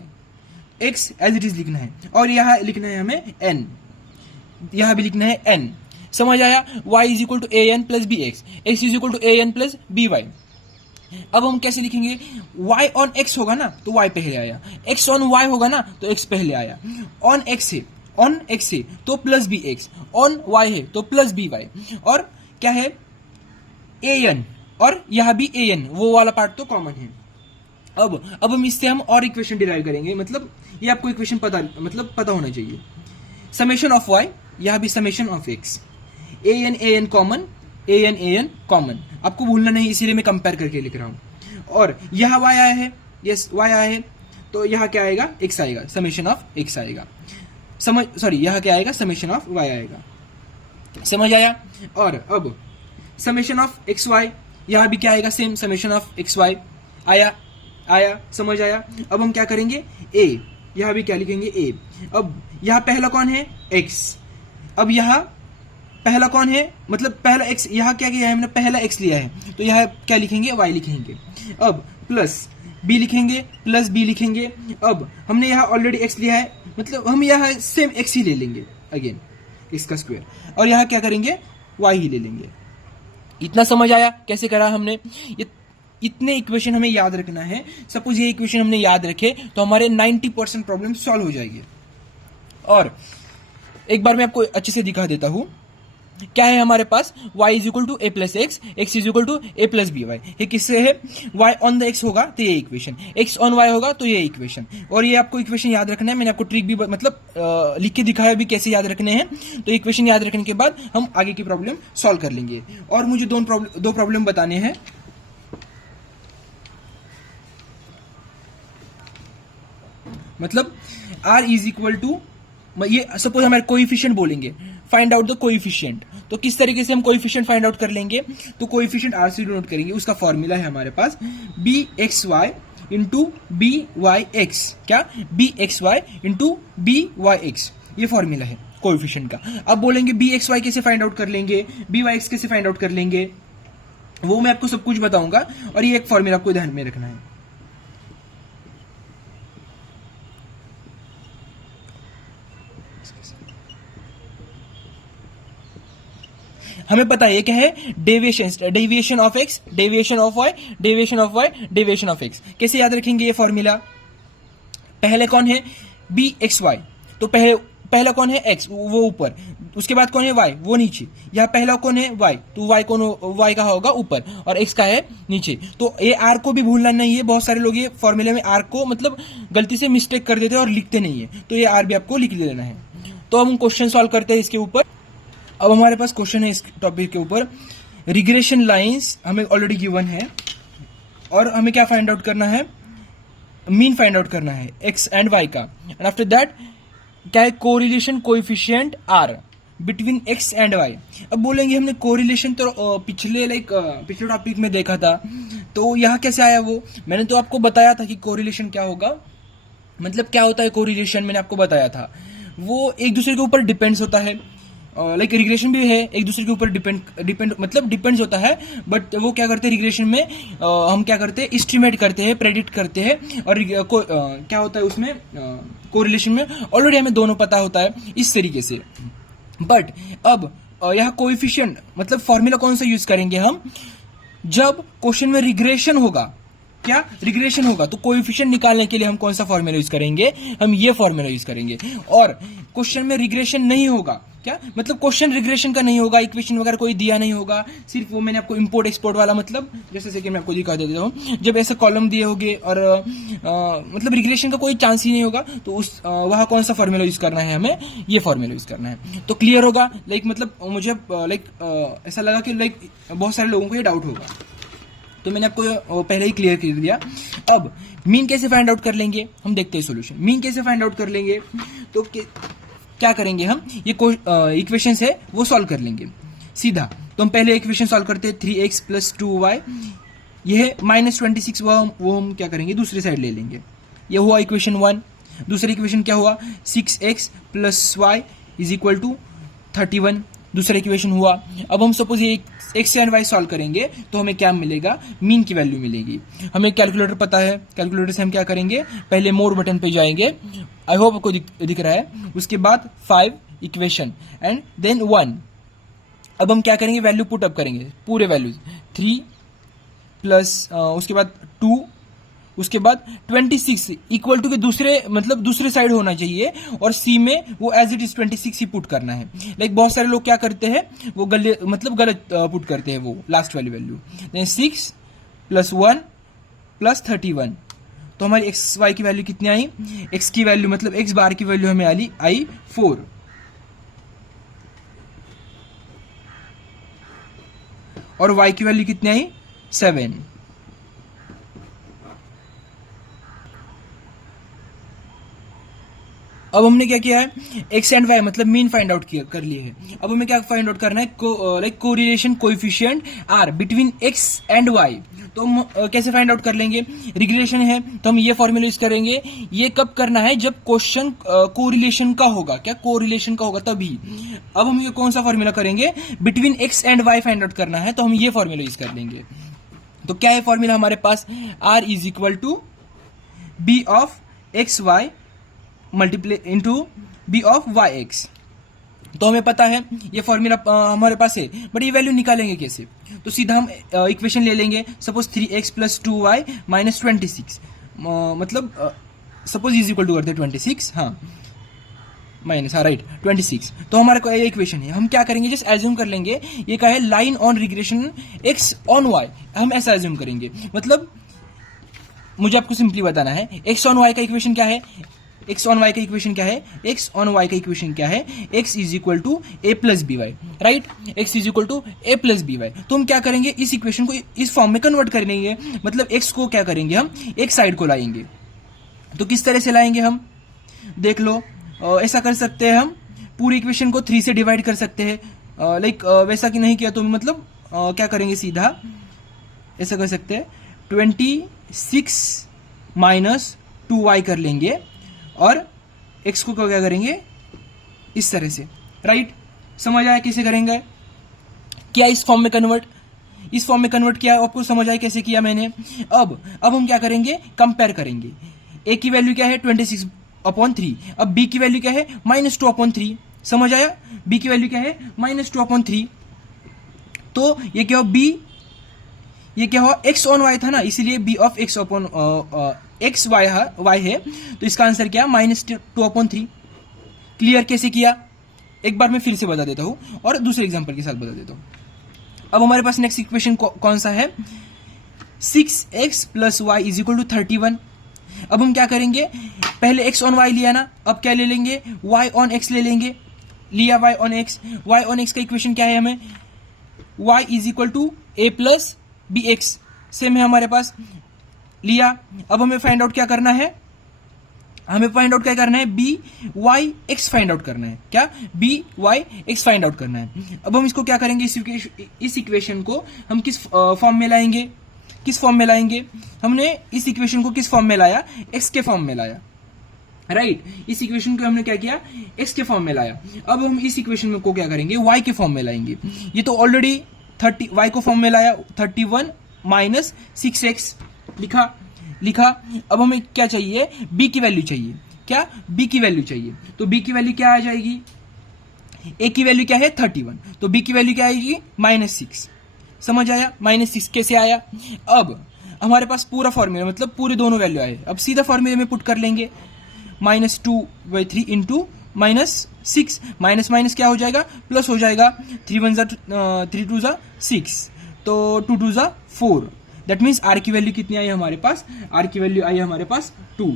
x as it is लिखना है, और यहां लिखना है हमें n, यहां भी लिखना है n। समझ आया, y is equal to a n plus B X, x is equal to a n plus B Y. अब हम कैसे लिखेंगे, y ऑन x होगा ना तो y पहले आया, x ऑन y होगा ना तो x पहले आया। ऑन x है तो plus B X, on y है तो प्लस बी वाई। और क्या है, an और यहाँ भी ए एन, वो वाला पार्ट तो कॉमन है। अब हम इससे हम और इक्वेशन डिराइव करेंगे, मतलब ये आपको इक्वेशन पता होना चाहिए। समेशन ऑफ वाई, यहाँ भी summation of X, A N common, A N common, आपको भूलना नहीं, इसीलिए मैं कंपेयर करके लिख रहा हूं। और यहाँ वाई आया है, यस वाई आया है, तो यहाँ क्या आएगा, एक्स आएगा, समेशन ऑफ एक्स आएगा, यहाँ क्या आएगा, समेशन ऑफ वाई आएगा। समझ आया? और अब समेशन ऑफ एक्स वाई, यहाँ भी क्या आएगा, same summation of x Y आया, समझ आया? अब हम क्या करेंगे, ए, यहाँ भी क्या लिखेंगे, ए। अब यहाँ पहला कौन है, एक्स। अब यहाँ पहला कौन है, मतलब पहला एक्स, यहाँ क्या किया है हमने, पहला एक्स लिया है, तो यहाँ क्या लिखेंगे, वाई लिखेंगे। अब प्लस बी लिखेंगे, प्लस बी लिखेंगे। अब हमने यहाँ ऑलरेडी एक्स लिया है, मतलब हम यहाँ सेम एक्स ही ले लेंगे, अगेन एक्स का स्क्वायर, और यहाँ क्या करेंगे, वाई ही ले लेंगे। इतना समझ आया कैसे करा हमने? इतने इक्वेशन हमें याद रखना है। सपोज ये इक्वेशन हमने याद रखे तो हमारे 90% प्रॉब्लम सॉल्व हो जाएगी। और एक बार मैं आपको अच्छे से दिखा देता हूं, क्या है हमारे पास, y is equal to a plus x, x is equal to a plus B y. ये किससे है, y ऑन द x होगा तो ये इक्वेशन, x ऑन y होगा तो ये इक्वेशन। और ये आपको इक्वेशन याद रखना है, मैंने आपको ट्रिक भी मतलब लिख के दिखाया भी कैसे याद रखने हैं। तो इक्वेशन याद रखने के बाद हम आगे की प्रॉब्लम सॉल्व कर लेंगे। और मुझे दो प्रॉब्लम बताने हैं। मतलब r इज इक्वल टू, ये सपोज हमारे कोएफिशिएंट बोलेंगे, फाइंड आउट द कोएफिशिएंट। तो किस तरीके से हम कोएफिशिएंट फाइंड आउट कर लेंगे, तो कोएफिशिएंट r से डिनोट करेंगे, उसका फॉर्मूला है हमारे पास B x Y into B Y X, क्या, B x Y into B Y X, ये फॉर्मूला है कोएफिशिएंट का। अब बोलेंगे बी एक्स वाई कैसे फाइंड आउट कर लेंगे, बी वाई एक्स कैसे फाइंड आउट कर लेंगे, वो मैं आपको सब कुछ बताऊंगा। और ये एक फॉर्मूला आपको ध्यान में रखना है। हमें पता है क्या है, deviation of x, deviation of y, deviation of y, deviation of x. कैसे याद रखेंगे ये फॉर्मूला, पहले कौन है, बी एक्स वाई, तो पहला कौन है, एक्स, वो ऊपर, उसके बाद कौन है, वाई, वो नीचे। यहाँ पहला कौन है, वाई, तो वाई का होगा ऊपर और एक्स का है नीचे। तो ये आर को भी भूलना नहीं है। बहुत सारे लोग ये फॉर्मूले में आर को मतलब गलती से मिस्टेक कर देते हैं और लिखते नहीं है, तो ये आर भी आपको लिख लेना है। तो हम क्वेश्चन सॉल्व करते हैं इसके ऊपर। अब हमारे पास क्वेश्चन है इस टॉपिक के ऊपर, रिग्रेशन लाइंस हमें ऑलरेडी गिवन है और हमें क्या फाइंड आउट करना है, मीन फाइंड आउट करना है एक्स एंड वाई का। एंड आफ्टर दैट क्या है, correlation coefficient r between x and y. अब बोलेंगे हमने कोरिलेशन तो पिछले टॉपिक में देखा था, तो यहाँ कैसे आया वो, मैंने तो आपको बताया था कि कोरिलेशन क्या होगा, मतलब क्या होता है कोरिलेशन, मैंने आपको बताया था। वो एक दूसरे के ऊपर डिपेंड्स होता है, लाइक रिग्रेशन भी है एक दूसरे के ऊपर डिपेंड्स होता है। बट वो क्या करते हैं रिग्रेशन में, हम क्या करते हैं, एस्टिमेट करते हैं, प्रेडिक्ट करते हैं। और क्या होता है उसमें, कोरिलेशन में ऑलरेडी हमें दोनों पता होता है इस तरीके से। बट अब यहाँ कोएफिशिएंट मतलब फॉर्मूला कौन सा यूज करेंगे हम, जब क्वेश्चन में रिग्रेशन होगा, क्या रिग्रेशन होगा, तो कोएफिशिएंट निकालने के लिए हम कौन सा फॉर्मूला यूज करेंगे, हम ये फॉर्मूला यूज करेंगे। और क्वेश्चन में रिग्रेशन नहीं होगा, क्या मतलब क्वेश्चन रिग्रेशन का नहीं होगा, इक्वेशन वगैरह कोई दिया नहीं होगा, सिर्फ वो मैंने आपको इंपोर्ट एक्सपोर्ट वाला, मतलब जैसे कि मैं आपको दिखा देता हूँ, जब ऐसे कॉलम दिए होंगे और मतलब रिग्रेशन का कोई चांस ही नहीं होगा, तो उस वहाँ कौन सा फॉर्मूला यूज करना है, हमें ये फॉर्मूला यूज करना है। तो क्लियर होगा, लाइक मतलब मुझे लाइक ऐसा लगा कि लाइक बहुत सारे लोगों को ये डाउट होगा, तो मैंने आपको पहले ही क्लियर कर दिया। अब मीन कैसे फाइंड आउट कर लेंगे, हम देखते हैं सॉल्यूशन। मीन कैसे फाइंड आउट कर लेंगे, तो क्या करेंगे हम, ये इक्वेशंस है वो सॉल्व कर लेंगे सीधा। तो हम पहले इक्वेशन सॉल्व करते हैं, 3x + 2y, ये है -26, वो हम क्या करेंगे, दूसरी साइड ले लेंगे। ये हुआ इक्वेशन 1। दूसरी इक्वेशन क्या हुआ, 6x + y = 31, दूसरा इक्वेशन हुआ। अब हम सपोज ये एक्स एंड वाई सॉल्व करेंगे तो हमें क्या मिलेगा, मीन की वैल्यू मिलेगी। हमें कैलकुलेटर पता है, कैलकुलेटर से हम क्या करेंगे, पहले मोर बटन पे जाएंगे, आई होप आपको दिख रहा है। उसके बाद 5 इक्वेशन एंड देन 1। अब हम क्या करेंगे, वैल्यू पुट अप करेंगे, पूरे वैल्यूज 3 प्लस उसके बाद 2 उसके बाद 26 इक्वल टू के दूसरे साइड होना चाहिए, और सी में वो एज इट इज 26 ही पुट करना है। लाइक बहुत सारे लोग क्या करते हैं, वो गलत पुट करते हैं वो लास्ट वाली वैल्यू। 6 + 1 + 31, तो हमारी एक्स वाई की वैल्यू कितनी आई, एक्स की वैल्यू मतलब एक्स बार की वैल्यू हमें आई 4, और वाई की वैल्यू कितनी आई 7। अब हमने क्या किया है, एक्स एंड वाई मतलब मीन फाइंड आउट कर लिए है। अब हमें क्या फाइंड आउट करना है, like correlation coefficient r between x and Y. तो हम कैसे फाइंड आउट कर लेंगे, रिग्रेशन है तो हम ये फॉर्मूला यूज करेंगे। ये कब करना है, जब क्वेश्चन कोरिलेशन का होगा, क्या कोरिलेशन का होगा तभी। अब हम ये कौन सा फॉर्मूला करेंगे, between x and y find out करना है, तो हम ये फॉर्मूला यूज कर लेंगे। तो क्या है फॉर्मूला हमारे पास, R is equal to B of x Y multiply into B of Y X. तो हमें पता है ये फॉर्मूला हमारे पास है, बट ये वैल्यू निकालेंगे कैसे, तो सीधा हम इक्वेशन ले लेंगे। सपोज 3x + 2y - 26, मतलब सपोज इज इक्वल टू करते 26, हाँ माइनस, हाँ राइट 26। तो हमारे को ये इक्वेशन है, हम क्या करेंगे, जस्ट एज्यूम कर लेंगे ये क्या है, line on regression x on y, हम ऐसा एज्यूम करेंगे। मतलब मुझे आपको सिंपली बताना है, x ऑन y का इक्वेशन क्या है, x ऑन y का इक्वेशन क्या है, x ऑन y का इक्वेशन क्या है, x is equal to a plus B y, right, x is equal to a plus B y. तो हम क्या करेंगे, इस इक्वेशन को इस फॉर्म में कन्वर्ट कर लेंगे, मतलब x को क्या करेंगे, हम एक साइड को लाएंगे। तो किस तरह से लाएंगे हम, देख लो, ऐसा कर सकते हैं हम, पूरी इक्वेशन को 3 से डिवाइड कर सकते हैं, लाइक वैसा कि नहीं किया तो मतलब क्या करेंगे, सीधा ऐसा कर सकते हैं, 26 - 2y कर लेंगे, और x को क्या करेंगे इस तरह से, राइट। समझ आया कैसे करेंगे, क्या इस फॉर्म में कन्वर्ट किया, आपको समझ आया कैसे किया मैंने। अब हम क्या करेंगे, कंपेयर करेंगे। a की वैल्यू क्या है 26/3, अब b की वैल्यू क्या है -2/3, समझ आया, b की वैल्यू क्या है -2/3। तो ये क्या हो, ये क्या हुआ, x ऑन y था ना, इसीलिए b of x upon x y है, तो इसका आंसर क्या, -2/3। क्लियर कैसे किया, एक बार मैं फिर से बता देता हूं, और दूसरे एग्जांपल के साथ बता देता हूं। अब हमारे पास नेक्स्ट इक्वेशन कौन सा है, 6x + y = 31। अब हम क्या करेंगे, पहले x ऑन y लिया ना, अब क्या ले लेंगे, y ऑन x ले लेंगे, लिया y ऑन x का इक्वेशन क्या है, हमें y = a + bx, सेम है हमारे पास, लिया। अब हमें फाइंड आउट क्या करना है, b Y x find out करना है, क्या, b Y x find out करना है। अब हम इसको क्या करेंगे, इस इक्वेशन को हम किस फॉर्म में लाएंगे, हमने इस इक्वेशन को किस फॉर्म में लाया, एक्स के फॉर्म में लाया, राइट। इस इक्वेशन को हमने क्या किया, एक्स के फॉर्म में लाया। अब हम इस इक्वेशन को क्या करेंगे, वाई के फॉर्म में लाएंगे। ये तो ऑलरेडी 30 वाई को फॉर्म में लाया, 31 - 6x लिखा। अब हमें क्या चाहिए, b की वैल्यू चाहिए, क्या, b की वैल्यू चाहिए। तो b की वैल्यू क्या आ जाएगी, a की वैल्यू क्या है 31, तो b की वैल्यू क्या आएगी -6। समझ आया, -6 कैसे आया। अब हमारे पास पूरा फॉर्मूला, मतलब पूरे दोनों वैल्यू आए, अब सीधा फॉर्मूले में पुट कर लेंगे, -2/3 इंटू -6, माइनस क्या हो जाएगा, प्लस हो जाएगा, 3 2 6, तो 2 2 4। दैट मीन्स आर की वैल्यू कितनी आई हमारे पास, आर की वैल्यू आई हमारे पास 2।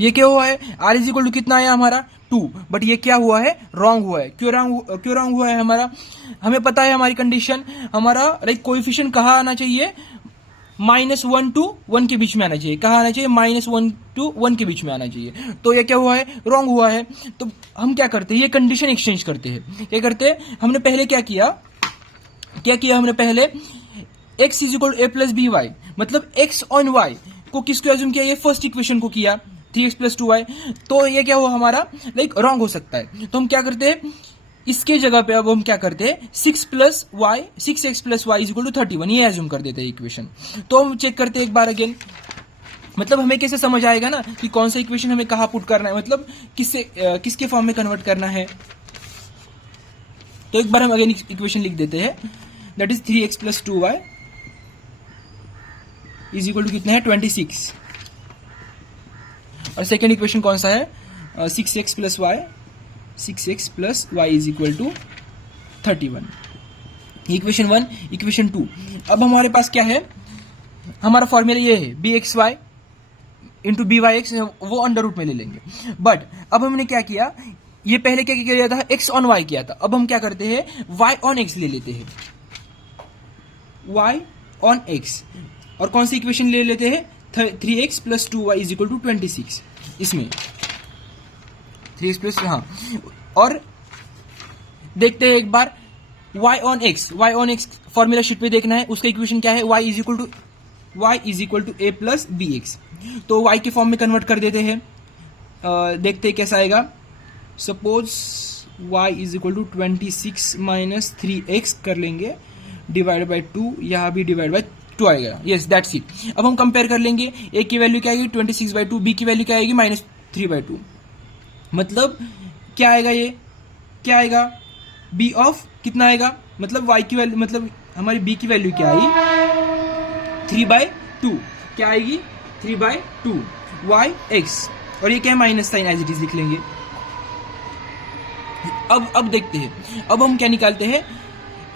ये क्या हुआ है, आर इज इक्वल टू कितना आया हमारा 2, बट ये क्या हुआ है, रॉन्ग हुआ है। क्यों रॉन्ग हुआ है हमारा, हमें पता है हमारी कंडीशन, हमारा लाइक कोएफिशिएंट कहाँ आना चाहिए, -1 to 1 के बीच में आना चाहिए, कहाँ आना चाहिए, -1 to 1 के बीच में आना चाहिए। तो ये क्या हुआ है, रॉन्ग हुआ है। तो हम क्या करते हैं, ये कंडीशन एक्सचेंज करते हैं। क्या करते हैं, हमने पहले क्या किया हमने पहले x = a + by, मतलब x ऑन y को किसको एज्यूम किया, ये फर्स्ट इक्वेशन को किया, 3x + 2y। तो ये क्या हुआ हमारा, लाइक रॉन्ग हो सकता है। तो हम क्या करते हैं, इसके जगह पे अब हम क्या करते हैं, 6x + y = 31, ये एज्यूम कर देते हैं इक्वेशन। तो हम चेक करते हैं एक बार अगेन, मतलब हमें कैसे समझ आएगा ना कि कौन सा इक्वेशन हमें कहाँ पुट करना है, मतलब किसके फॉर्म में कन्वर्ट करना है। तो एक बार हम अगेन इक्वेशन लिख देते हैं, that is 3x + 2y is equal to कितना है 26। और सेकेंड इक्वेशन कौन सा है 6x plus y is equal to 31। Equation 1। Equation 2, अब हमारे पास क्या है, हमारा फॉर्मूला ये है b x Y into B Y x, वो अंडर रूट में ले लेंगे। बट अब हमने क्या किया, ये पहले क्या किया था, एक्स ऑन वाई किया था, अब हम क्या करते हैं वाई ऑन एक्स ले लेते हैं, वाई ऑन एक्स। और कौन सी इक्वेशन ले लेते हैं 3x plus 2y is equal to 26। इसमें 3x प्लस, हाँ, और देखते हैं एक बार y on x formula sheet पे देखना है, उसका इक्वेशन क्या है, y is equal to a plus B x. तो y के फॉर्म में कन्वर्ट कर देते हैं, देखते हैं कैसा आएगा। Suppose y is equal to 26 minus 3x कर लेंगे डिवाइड बाई 2, यहाँ भी डिवाइड बाई 2 आएगा। Yes that's it. अब हम कंपेयर कर लेंगे, a की वैल्यू क्या आएगी 26/2, b की वैल्यू क्या आएगी -3/2। मतलब क्या आएगा, ये क्या आएगा, b ऑफ कितना आएगा, मतलब y की वैल्यू, मतलब हमारी b की वैल्यू क्या आई 3/2, क्या आएगी 3/2 y x, और ये क्या है minus sign as it is लिख लेंगे। अब देखते हैं, अब हम क्या निकालते हैं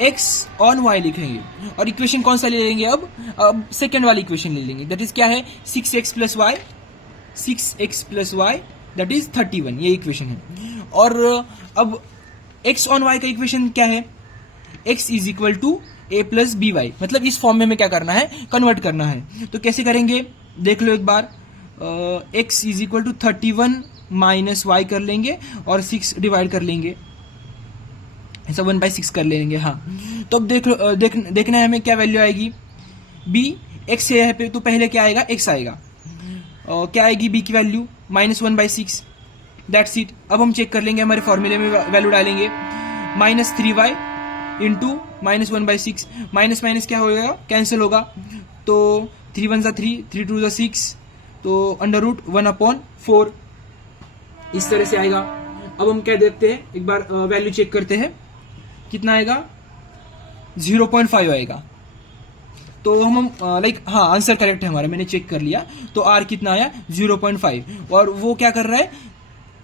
x ऑन y लिखेंगे, और इक्वेशन कौन सा ले लेंगे, अब सेकेंड वाली इक्वेशन ले लेंगे, दैट इज क्या है 6x plus Y that is 31, ये इक्वेशन है। और अब x ऑन y का इक्वेशन क्या है, x is equal to a plus B y, मतलब इस फॉर्म में हमें क्या करना है, कन्वर्ट करना है। तो कैसे करेंगे देख लो एक बार, x is equal to 31 minus y कर लेंगे और 6 डिवाइड कर लेंगे, ऐसा 1/6 कर लेंगे। हाँ, तो अब देखना है हमें क्या वैल्यू आएगी, b x है पे, तो पहले क्या आएगा x आएगा, क्या आएगी b की वैल्यू -1/6, दैट्स इट। अब हम चेक कर लेंगे, हमारे फॉर्मूले में वैल्यू डालेंगे -3y इंटू -1/6, माइनस क्या होगा, कैंसिल होगा, तो 3 1 3, 3 2 6, तो √1/4 इस तरह से आएगा। अब हम क्या देखते हैं, एक बार वैल्यू चेक करते हैं, कितना आएगा 0.5 आएगा। तो हम हाँ आंसर करेक्ट है हमारा, मैंने चेक कर लिया, तो आर कितना आया 0.5, और वो क्या कर रहा है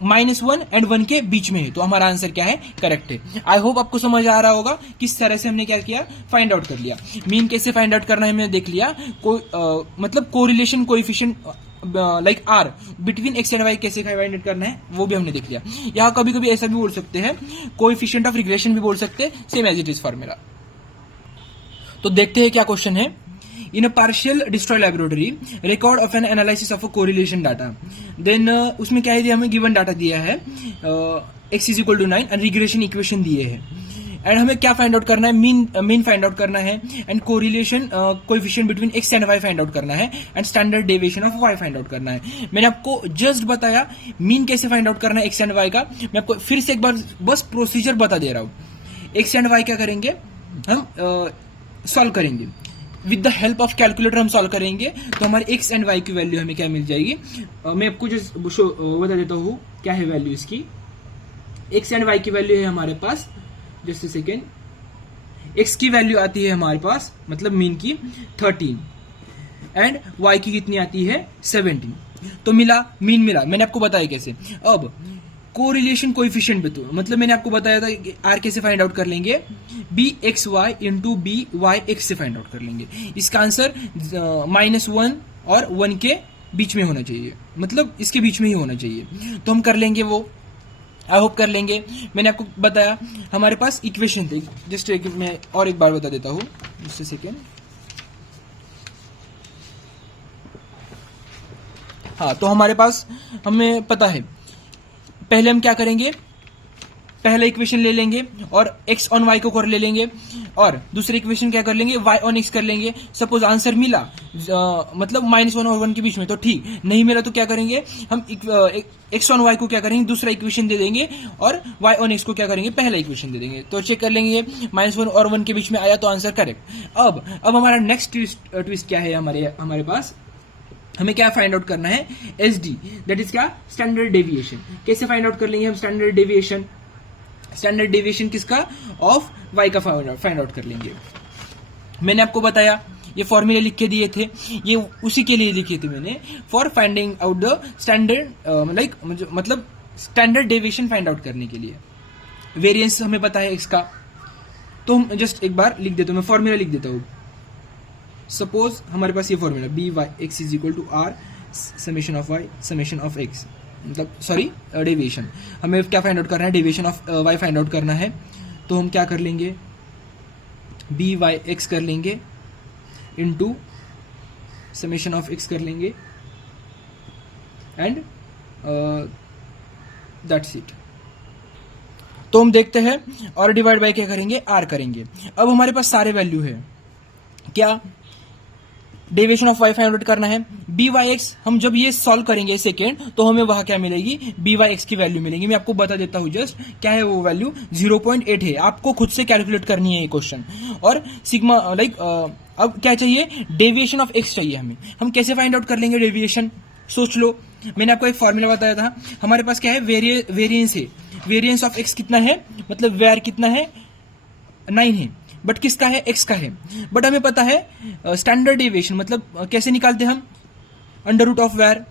-1 और 1 के बीच में है, तो हमारा आंसर क्या है करेक्ट है। आई होप आपको समझ आ रहा होगा किस तरह से हमने क्या किया, फाइंड आउट कर लिया। मीन कैसे फाइंड आउट करना है हमने देख लिया, मतलब correlation coefficient like r between x and Y कैसे फाइंड आउट करना है वो भी हमने देख लिया। यहाँ कभी कभी ऐसा भी बोल सकते हैं, कोएफिशिएंट ऑफ रिग्रेशन भी बोल सकते हैं, same as it is formula. तो देखते हैं क्या क्वेश्चन है। In a partial destroyed laboratory, record of an analysis of a correlation data. Then उसमें क्या है, हमें given data दिया है, x is equal to 9 and regression equation दिए हैं, एंड हमें क्या फाइंड आउट करना है, मीन फाइंड आउट करना है, and correlation coefficient between x and y find out करना है, and standard deviation of y find out करना है। मैंने आपको जस्ट बताया मीन कैसे फाइंड आउट करना है x एंड y का, मैं आपको फिर से एक बार बस प्रोसीजर बता दे रहा हूँ। x एंड y क्या करेंगे, हम सॉल्व करेंगे with the help of calculator, हम सॉल्व करेंगे, तो हमारे x एंड y की वैल्यू हमें क्या मिल जाएगी। मैं आपको जस्ट बता देता हूँ क्या है वैल्यू इसकी। x एंड y की वैल्यू है हमारे पास, जस्ट सेकेंड, x की वैल्यू आती है हमारे पास, मतलब मीन की 13, एंड y की कितनी आती है 17। तो मीन मिला, मैंने आपको बताया कैसे। अब कोरिलेशन कोएफिशिएंट भी, तो मतलब मैंने आपको बताया था कि आर कैसे फाइंड आउट कर लेंगे, bxy इंटू byx से फाइंड आउट कर लेंगे। इसका आंसर -1 और 1 के बीच में होना चाहिए, मतलब इसके बीच में ही होना चाहिए, तो हम कर लेंगे वो, आई होप कर लेंगे। मैंने आपको बताया हमारे पास इक्वेशन थे, जस्ट मैं और एक बार बता देता हूँ, जस्ट सेकेंड। हाँ, तो हमारे पास हमें पता है, पहले हम क्या करेंगे, पहला इक्वेशन ले लेंगे और x ऑन y को कर ले लेंगे, और दूसरे इक्वेशन क्या कर लेंगे, y ऑन x कर लेंगे। सपोज आंसर मिला मतलब -1 और 1 के बीच में, तो ठीक, नहीं मिला तो क्या करेंगे हम, x ऑन y को क्या करेंगे दूसरा इक्वेशन दे देंगे, और y ऑन x को क्या करेंगे पहला इक्वेशन दे देंगे। तो चेक कर लेंगे -1 और 1 के बीच में आया तो आंसर करेक्ट। अब हमारा नेक्स्ट ट्विस्ट क्या है, हमारे पास हमें क्या फाइंड आउट करना है, SD, दैट इज क्या, स्टैंडर्ड डेविएशन। कैसे फाइंड आउट कर लेंगे हम स्टैंडर्ड डेविएशन, किसका, ऑफ y का फाइंड आउट कर लेंगे। मैंने आपको बताया ये फॉर्मूले लिख के दिए थे, ये उसी के लिए लिखे थे मैंने, for finding out the standard like मतलब स्टैंडर्ड डेविएशन फाइंड आउट करने के लिए। वेरिएंस हमें पता है एक्स का, तो हम जस्ट एक बार लिख देता हूँ, मैं फॉर्मूला लिख देता हूँ। सपोज हमारे पास ये formula b Y x is equal to r summation of y summation of x, मतलब सॉरी डेविएशन, हमें क्या फाइंड आउट करना है, deviation of y find out करना है। तो हम क्या कर लेंगे, बी वाई एक्स कर लेंगे इनटू समेशन ऑफ एक्स कर लेंगे एंड दैट्स इट। तो हम देखते हैं और डिवाइड बाय क्या करेंगे, आर करेंगे। अब हमारे पास सारे वैल्यू है, क्या deviation of y find out करना है। बी वाई एक्स हम जब ये सॉल्व करेंगे सेकेंड, तो हमें वहां क्या मिलेगी, बी वाई एक्स की वैल्यू मिलेगी। मैं आपको बता देता हूं जस्ट क्या है वो वैल्यू, 0.8 है। आपको खुद से कैलकुलेट करनी है ये क्वेश्चन। और सिग्मा लाइक अब क्या चाहिए, डेविएशन ऑफ एक्स चाहिए हमें। हम कैसे फाइंड आउट कर लेंगे डेविएशन, सोच लो। मैंने आपको एक फॉर्मूला बताया था, हमारे पास क्या है, वेरिएंस है। वेरिएंस ऑफ एक्स कितना है, मतलब वेर कितना है, 9 है, बट किसका है, एक्स का है। बट हमें पता है स्टैंडर्ड डेविएशन मतलब कैसे निकालते हम, अंडर रूट ऑफ वेर।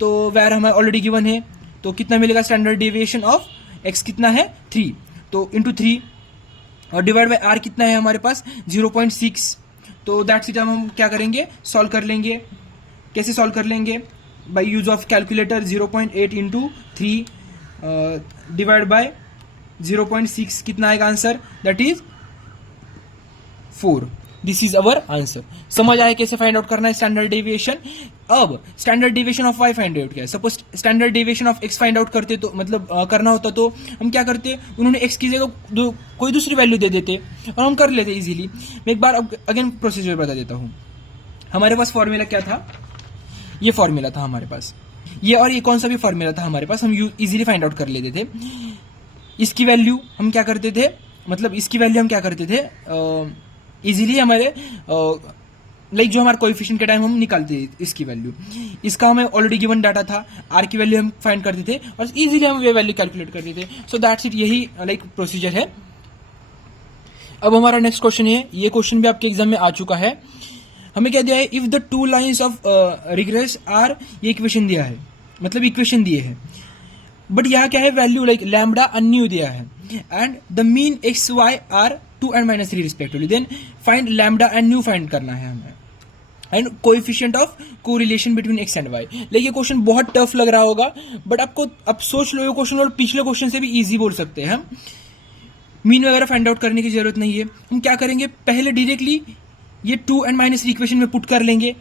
तो वेर हमें ऑलरेडी गिवन है, तो कितना मिलेगा स्टैंडर्ड डेविएशन ऑफ एक्स कितना है, 3, तो इंटू 3 और डिवाइड बाय आर कितना है हमारे पास, 0.6। तो दैट्स इट। हम क्या करेंगे, सॉल्व कर लेंगे। कैसे सॉल्व कर लेंगे, by use of calculator. 0.8 into 3 divide by 0.6 कितना आएगा answer, that is 4। This is our answer. समझ आया कैसे फाइंड आउट करना है स्टैंडर्ड डेविएशन। अब standard deviation of y find out क्या है, suppose standard deviation of x find out करते तो मतलब करना होता तो हम क्या करते, उन्होंने एक्स की जगह कोई दूसरी वैल्यू दे देते और हम कर लेते इजीली। मैं एक बार अगेन प्रोसीजर बता देता हूं। हमारे पास फॉर्मूला क्या था, ये फॉर्मूला था हमारे पास, ये और ये कौन सा भी फॉर्मूला था हमारे पास, हम इजीली फाइंड आउट कर लेते थे। इसकी वैल्यू हम क्या करते थे, मतलब इसकी वैल्यू हम क्या करते थे, इजीली हमारे लाइक जो हमारे कोएफिशिएंट के टाइम हम निकालते थे इसकी वैल्यू। इसका हमें ऑलरेडी गिवन डाटा था, आर की वैल्यू हम फाइंड करते थे और इजीली हम ये वैल्यू कैलकुलेट करते थे। सो दैट्स इट, यही लाइक प्रोसीजर है। अब हमारा नेक्स्ट क्वेश्चन है, ये क्वेश्चन भी आपके एग्जाम में आ चुका है। हमें क्या दिया है, if the 2 lines of regress are, ये इक्वेशन दिया है, मतलब इक्वेशन दिए है, बट यहाँ क्या है, वैल्यू लाइक लैम्बडा अनन्यू दिया है and the mean x y are 2 and -3 respectively. Then find lambda and mu find करना है हमें and coefficient of correlation between x and y. लेकिन ये क्वेश्चन बहुत टफ लग रहा होगा, बट आपको अब सोच लो, ये क्वेश्चन और पिछले क्वेश्चन से भी इजी बोल सकते हैं हम। मीन वगैरह फाइंड आउट करने की जरूरत नहीं है। हम क्या करेंगे, पहले डायरेक्टली ये 2 and -3 इक्वेशन में पुट कर लेंगे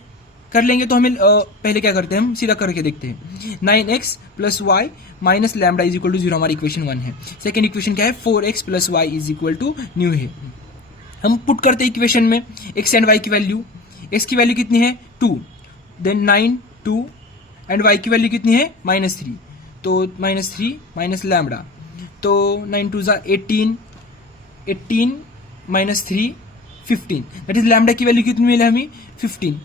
तो हमें पहले क्या करते हैं, हम सीधा करके देखते हैं। 9x plus y minus lambda is equal to 0 हमारी इक्वेशन 1 है। सेकेंड इक्वेशन क्या है, 4x plus y is equal to mu है। हम पुट करते हैं इक्वेशन में x एंड y की वैल्यू। x की वैल्यू कितनी है, 2, देन 9 2 एंड y की वैल्यू कितनी है, -3, तो -3 माइनस लैम्बडा, तो 9 2 ज़ा 18 -3 15, दैट इज लैम्बडा की वैल्यू कितनी मिले हमें, 15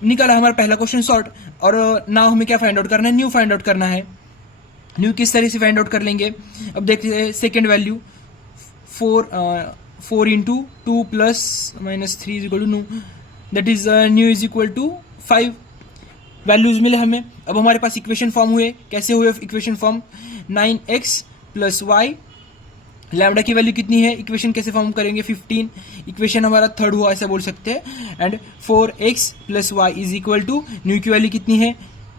निकाला हमारा पहला क्वेश्चन सॉर्ट। और नाउ हमें क्या फाइंड आउट करना है, न्यू फाइंड आउट करना है। न्यू किस तरह से फाइंड आउट कर लेंगे, अब देखते हैं second value 4 into 2 plus -3 is equal to mu, that is mu is equal to 5 values मिले हमें। अब हमारे पास इक्वेशन फॉर्म हुए, कैसे हुए equation form, 9x plus y, lambda की वैल्यू कितनी है, इक्वेशन कैसे फॉर्म करेंगे, 15, इक्वेशन हमारा थर्ड हुआ ऐसा बोल सकते हैं। And 4x plus y is equal to mu की वैल्यू कितनी है,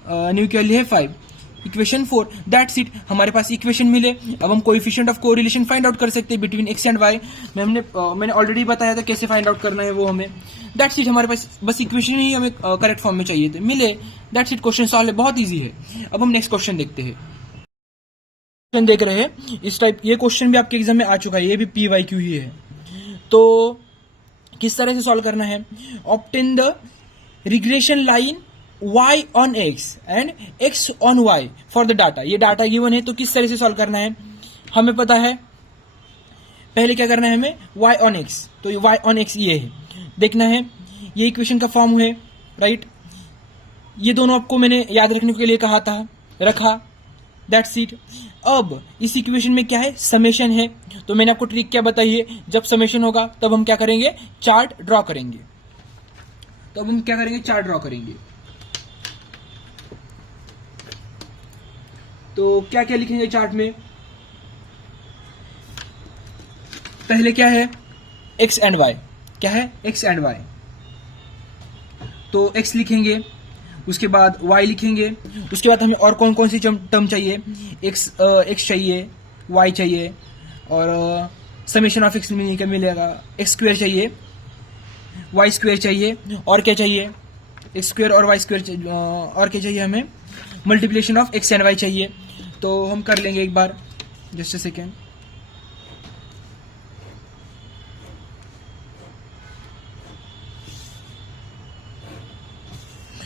न्यू की वैल्यू है 5, इक्वेशन 4। दैट्स इट, हमारे पास इक्वेशन मिले। अब हम coefficient of correlation find out कर सकते हैं बिटवीन एक्स एंड वाई। मैंने ऑलरेडी बताया था कैसे फाइंड आउट करना है वो हमें। दैट्स इट, हमारे पास बस इक्वेशन ही हमें करेक्ट फॉर्म में चाहिए थे, मिले। दैट्स इट, क्वेश्चन सॉल्व है, बहुत ईजी है। अब हम नेक्स्ट क्वेश्चन देखते हैं। क्वेश्चन देख रहे हैं इस टाइप, ये क्वेश्चन भी आपके एग्जाम में आ चुका है, ये भी PYQ ही है। तो किस तरह से सॉल्व करना है, obtain the regression line y on x and x on y for the data. ये डाटा गिवन है, तो किस तरह से सॉल्व करना है हमें पता है। पहले क्या करना है हमें, y on x, तो y on x ये है, देखना है ये इक्वेशन का फॉर्म है, राइट। ये दोनों आपको मैंने याद रखने के लिए कहा था, रखा, दैट्स इट। अब इस इक्वेशन में क्या है, समेशन है, तो मैंने आपको ट्रिक क्या बताई है, जब समेशन होगा तब हम क्या करेंगे, चार्ट ड्रॉ करेंगे। तो अब हम क्या करेंगे, चार्ट ड्रॉ करेंगे। तो क्या क्या लिखेंगे चार्ट में, पहले क्या है, एक्स एंड वाई, क्या है, एक्स एंड वाई। तो एक्स लिखेंगे, उसके बाद y लिखेंगे, उसके बाद हमें और कौन कौन सी टर्म चाहिए, x चाहिए, y चाहिए, और समेशन ऑफ x मिलेगा, एक्स स्क्वायर चाहिए, वाई स्क्वायर चाहिए, और क्या चाहिए, एक्स स्क्वायर और वाई स्क्वायर, और क्या चाहिए हमें, multiplication of x and y चाहिए। तो हम कर लेंगे एक बार, जस्ट अ सेकेंड।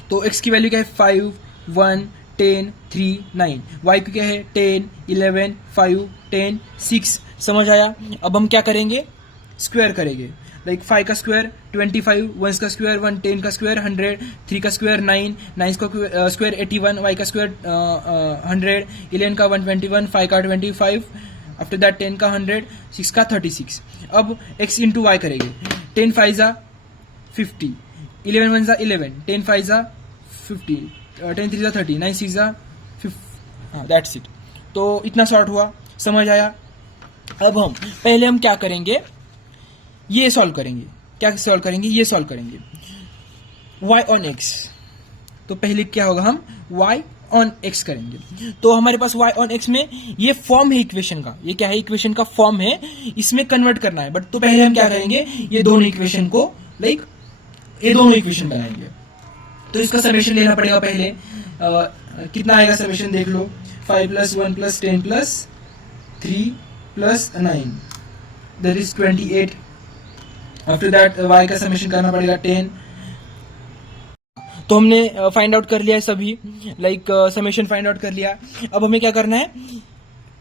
तो x की वैल्यू क्या है, 5, 1, 10, 3, 9, y की क्या है, 10, 11, 5, 10, 6। समझ आया। अब हम क्या करेंगे, स्क्वायर करेंगे, लाइक 5 का स्क्वायर 25, 1 का स्क्वायर 1, 10 का स्क्वायर 100, 3 का स्क्वायर 9, 9 का स्क्वायर 81, y का स्क्वायर 100, 11 का 121, 5 का 25, आफ्टर दैट 10 का 100, 6 का 36। अब x इंटू वाई करेंगे, 10 5 जा 50, 11 1 जा 11, 10 5 जा 50, 10 3 जा 30, 9 6 जा 50, हाँ दैट्स इट। तो इतना शॉर्ट हुआ, समझ आया। अब हम पहले हम क्या करेंगे, ये सॉल्व करेंगे, क्या सॉल्व करेंगे, ये सॉल्व करेंगे y ऑन x। तो पहले क्या होगा, हम y ऑन x करेंगे। तो हमारे पास y ऑन x में ये फॉर्म है इक्वेशन का, ये क्या है, इक्वेशन का फॉर्म है, इसमें कन्वर्ट करना है। बट तो पहले हम क्या करेंगे, ये दोनों इक्वेशन को लाइक ये दोनों इक्वेशन बनाएंगे। तो इसका समेशन लेना पड़ेगा पहले, कितना आएगा समेशन देख लो, 5 + 1 + 10 + 3 + 9 that is 28। After that y का समेशन करना पड़ेगा 10। तो हमने फाइंड आउट कर लिया है सभी, लाइक समेशन फाइंड आउट कर लिया। अब हमें क्या करना है,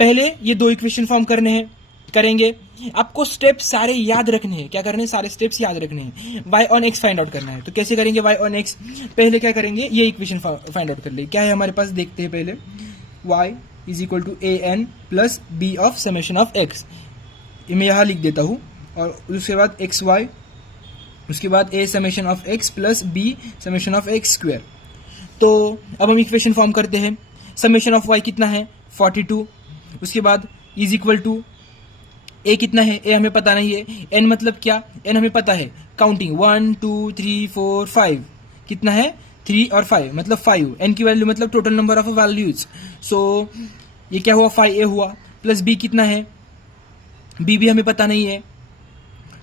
पहले ये दो इक्वेशन फॉर्म करने हैं, करेंगे। आपको स्टेप सारे याद रखने हैं, क्या करने हैं, सारे स्टेप्स याद रखने हैं। y on x find out करना है। तो कैसे करेंगे y ऑन x, पहले क्या करेंगे, ये इक्वेशन फाइंड आउट कर ले, क्या है हमारे पास देखते हैं पहले, y = an + b of summation of x। मैं यहाँ लिख देता हूँ, और उसके बाद एक्स वाई, उसके बाद a summation of x + b summation of x square. तो अब हम इक्वेशन फॉर्म करते हैं। समेशन ऑफ y कितना है, 42। उसके बाद = a कितना है, a हमें पता नहीं है, n मतलब क्या, n हमें पता है, काउंटिंग 1 2 3 4 5, कितना है 3 और 5 मतलब 5, n की वैल्यू मतलब टोटल नंबर ऑफ वैल्यूज। सो ये क्या हुआ, 5a हुआ, प्लस b कितना है, b भी हमें पता नहीं है,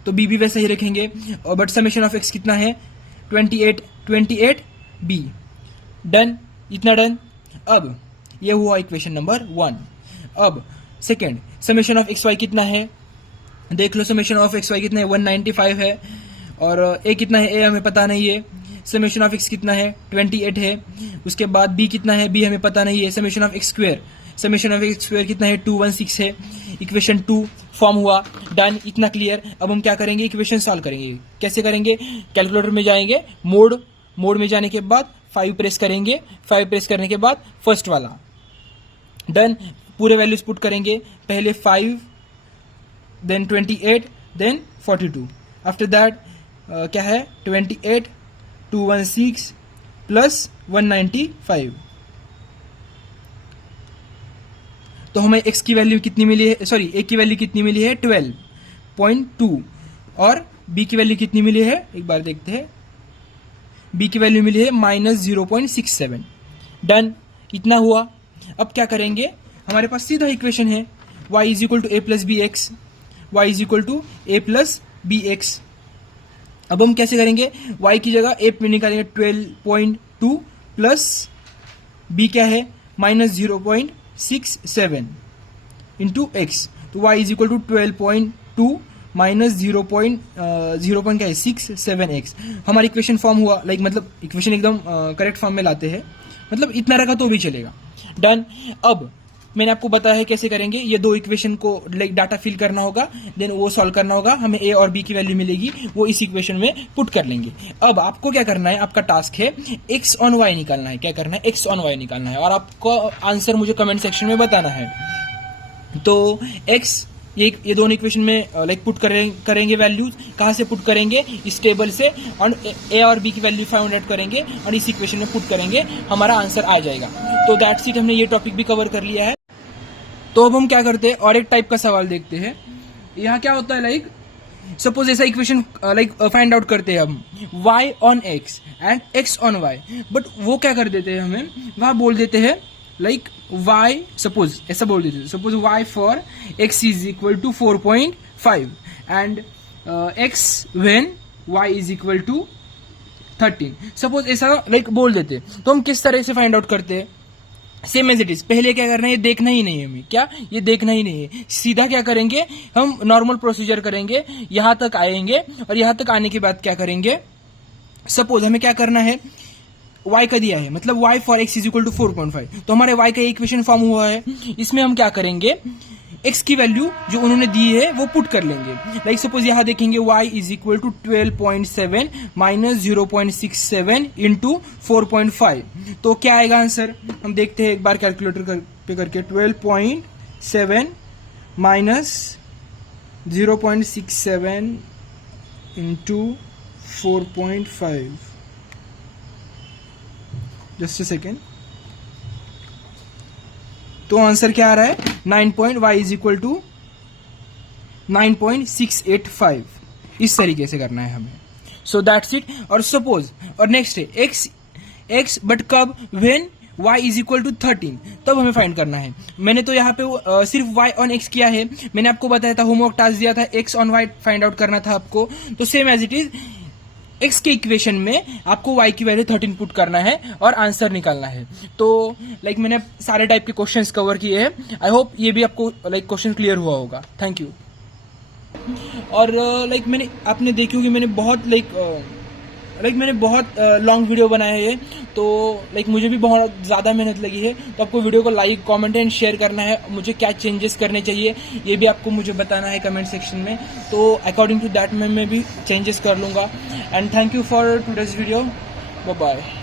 तो b भी वैसे ही रखेंगे। और बट समेशन ऑफ x कितना है, 28b। डन, इतना डन। अब ये हुआ इक्वेशन नंबर 1। अब second, summation of x y कितना है, देख लो, समेशन ऑफ एक्स वाई कितना है, 195 है, और a कितना है, a हमें पता नहीं है। समेशन ऑफ x कितना है, 28 है। उसके बाद b कितना है, b हमें पता नहीं है। Summation of x square, summation of x square कितना है, 216 है। इक्वेशन 2 फॉर्म हुआ, डन, इतना क्लियर। अब हम क्या करेंगे, इक्वेशन सॉल्व करेंगे। कैसे करेंगे, कैलकुलेटर में जाएंगे, मोड में जाने के बाद 5 प्रेस करेंगे, 5 प्रेस करने के बाद फर्स्ट वाला, डन, पूरे वैल्यूज पुट करेंगे, पहले 5, देन 28, देन 42। आफ्टर दैट क्या है, 28 216 प्लस 195। तो हमें x की वैल्यू कितनी मिली है, सॉरी a की वैल्यू कितनी मिली है, 12.2, और b की वैल्यू कितनी मिली है, एक बार देखते हैं, b की वैल्यू मिली है -0.67। डन, इतना हुआ। अब क्या करेंगे, हमारे पास सीधा इक्वेशन है, y = a + bx, y = a + bx। अब हम कैसे करेंगे, y की जगह a में निकालेंगे 12.2 प्लस b क्या है, -0.67 इंटू x। तो y = 12.2 -0.67x। हमारा इक्वेशन फॉर्म हुआ, लाइक मतलब इक्वेशन एकदम करेक्ट फॉर्म में लाते हैं, मतलब इतना रखा तो भी चलेगा। डन। अब मैंने आपको बताया है कैसे करेंगे, ये दो इक्वेशन को लाइक डाटा फिल करना होगा, देन वो सॉल्व करना होगा, हमें a और b की वैल्यू मिलेगी, वो इस इक्वेशन में पुट कर लेंगे। अब आपको क्या करना है, आपका टास्क है x ऑन y निकालना है। क्या करना है, x ऑन y निकालना है, और आपको आंसर मुझे कमेंट सेक्शन में बताना है। तो x ये दोनों इक्वेशन में लाइक पुट करेंगे वैल्यूज, कहाँ से पुट करेंगे, इस टेबल से, और ए और बी की वैल्यू फाइंड आउट करेंगे और इस इक्वेशन में पुट करेंगे, हमारा आंसर आ जाएगा। तो दैट्स इट, हमने ये टॉपिक भी कवर कर लिया है। तो अब हम क्या करते हैं, और एक टाइप का सवाल देखते हैं। यहाँ क्या होता है, लाइक सपोज ऐसा इक्वेशन लाइक फाइंड आउट करते हैं हम, y on x and x on y, but वो क्या कर देते हैं, हमें वहां बोल देते हैं लाइक y, सपोज ऐसा बोल देते हैं, suppose y for x is equal to 4.5 and x when y is equal to 13, suppose ऐसा लाइक बोल देते हैं। तो हम किस तरह से फाइंड आउट करते हैं, सेम एज इट इज, पहले क्या करना है, ये देखना ही नहीं है हमें, क्या ये देखना ही नहीं है, सीधा क्या करेंगे, हम नॉर्मल प्रोसीजर करेंगे, यहां तक आएंगे और यहां तक आने के बाद क्या करेंगे, सपोज हमें क्या करना है, y का दिया है, मतलब y for x is equal to 4.5, तो हमारे y का इक्वेशन फॉर्म हुआ है। इसमें हम क्या करेंगे, x की वैल्यू जो उन्होंने दी है वो पुट कर लेंगे। लाइक सपोज यहां देखेंगे y is equal to 12.7 minus 0.67 into 4.5, तो क्या आएगा आंसर, हम देखते हैं एक बार कैलकुलेटर पे करके, 12.7 minus 0.67 into 4.5, just a second, तो आंसर क्या आ रहा है, 9. y इज इक्वल टू 9.685, इस तरीके से करना है हमें। So that's it. और सपोज, और नेक्स्ट है x बट कब, when y is equal to 13, तब हमें फाइंड करना है। मैंने तो यहाँ पे सिर्फ y ऑन x किया है, मैंने आपको बताया था, होमवर्क टास्क दिया था, x on y find out करना था आपको। तो same as it is, x के इक्वेशन में आपको y की वैल्यू 13 पुट करना है और आंसर निकालना है। तो लाइक मैंने सारे टाइप के क्वेश्चंस कवर किए हैं। आई होप ये भी आपको लाइक क्वेश्चन क्लियर हुआ होगा। Thank you. और लाइक मैंने आपने देखी होगी, मैंने बहुत मैंने बहुत लॉन्ग वीडियो बनाए हैं, तो लाइक मुझे भी बहुत ज़्यादा मेहनत लगी है। तो आपको वीडियो को लाइक, कमेंट एंड शेयर करना है। मुझे क्या चेंजेस करने चाहिए ये भी आपको मुझे बताना है कमेंट सेक्शन में, तो अकॉर्डिंग टू दैट मैं भी चेंजेस कर लूँगा। And thank you for today's video. Bye bye.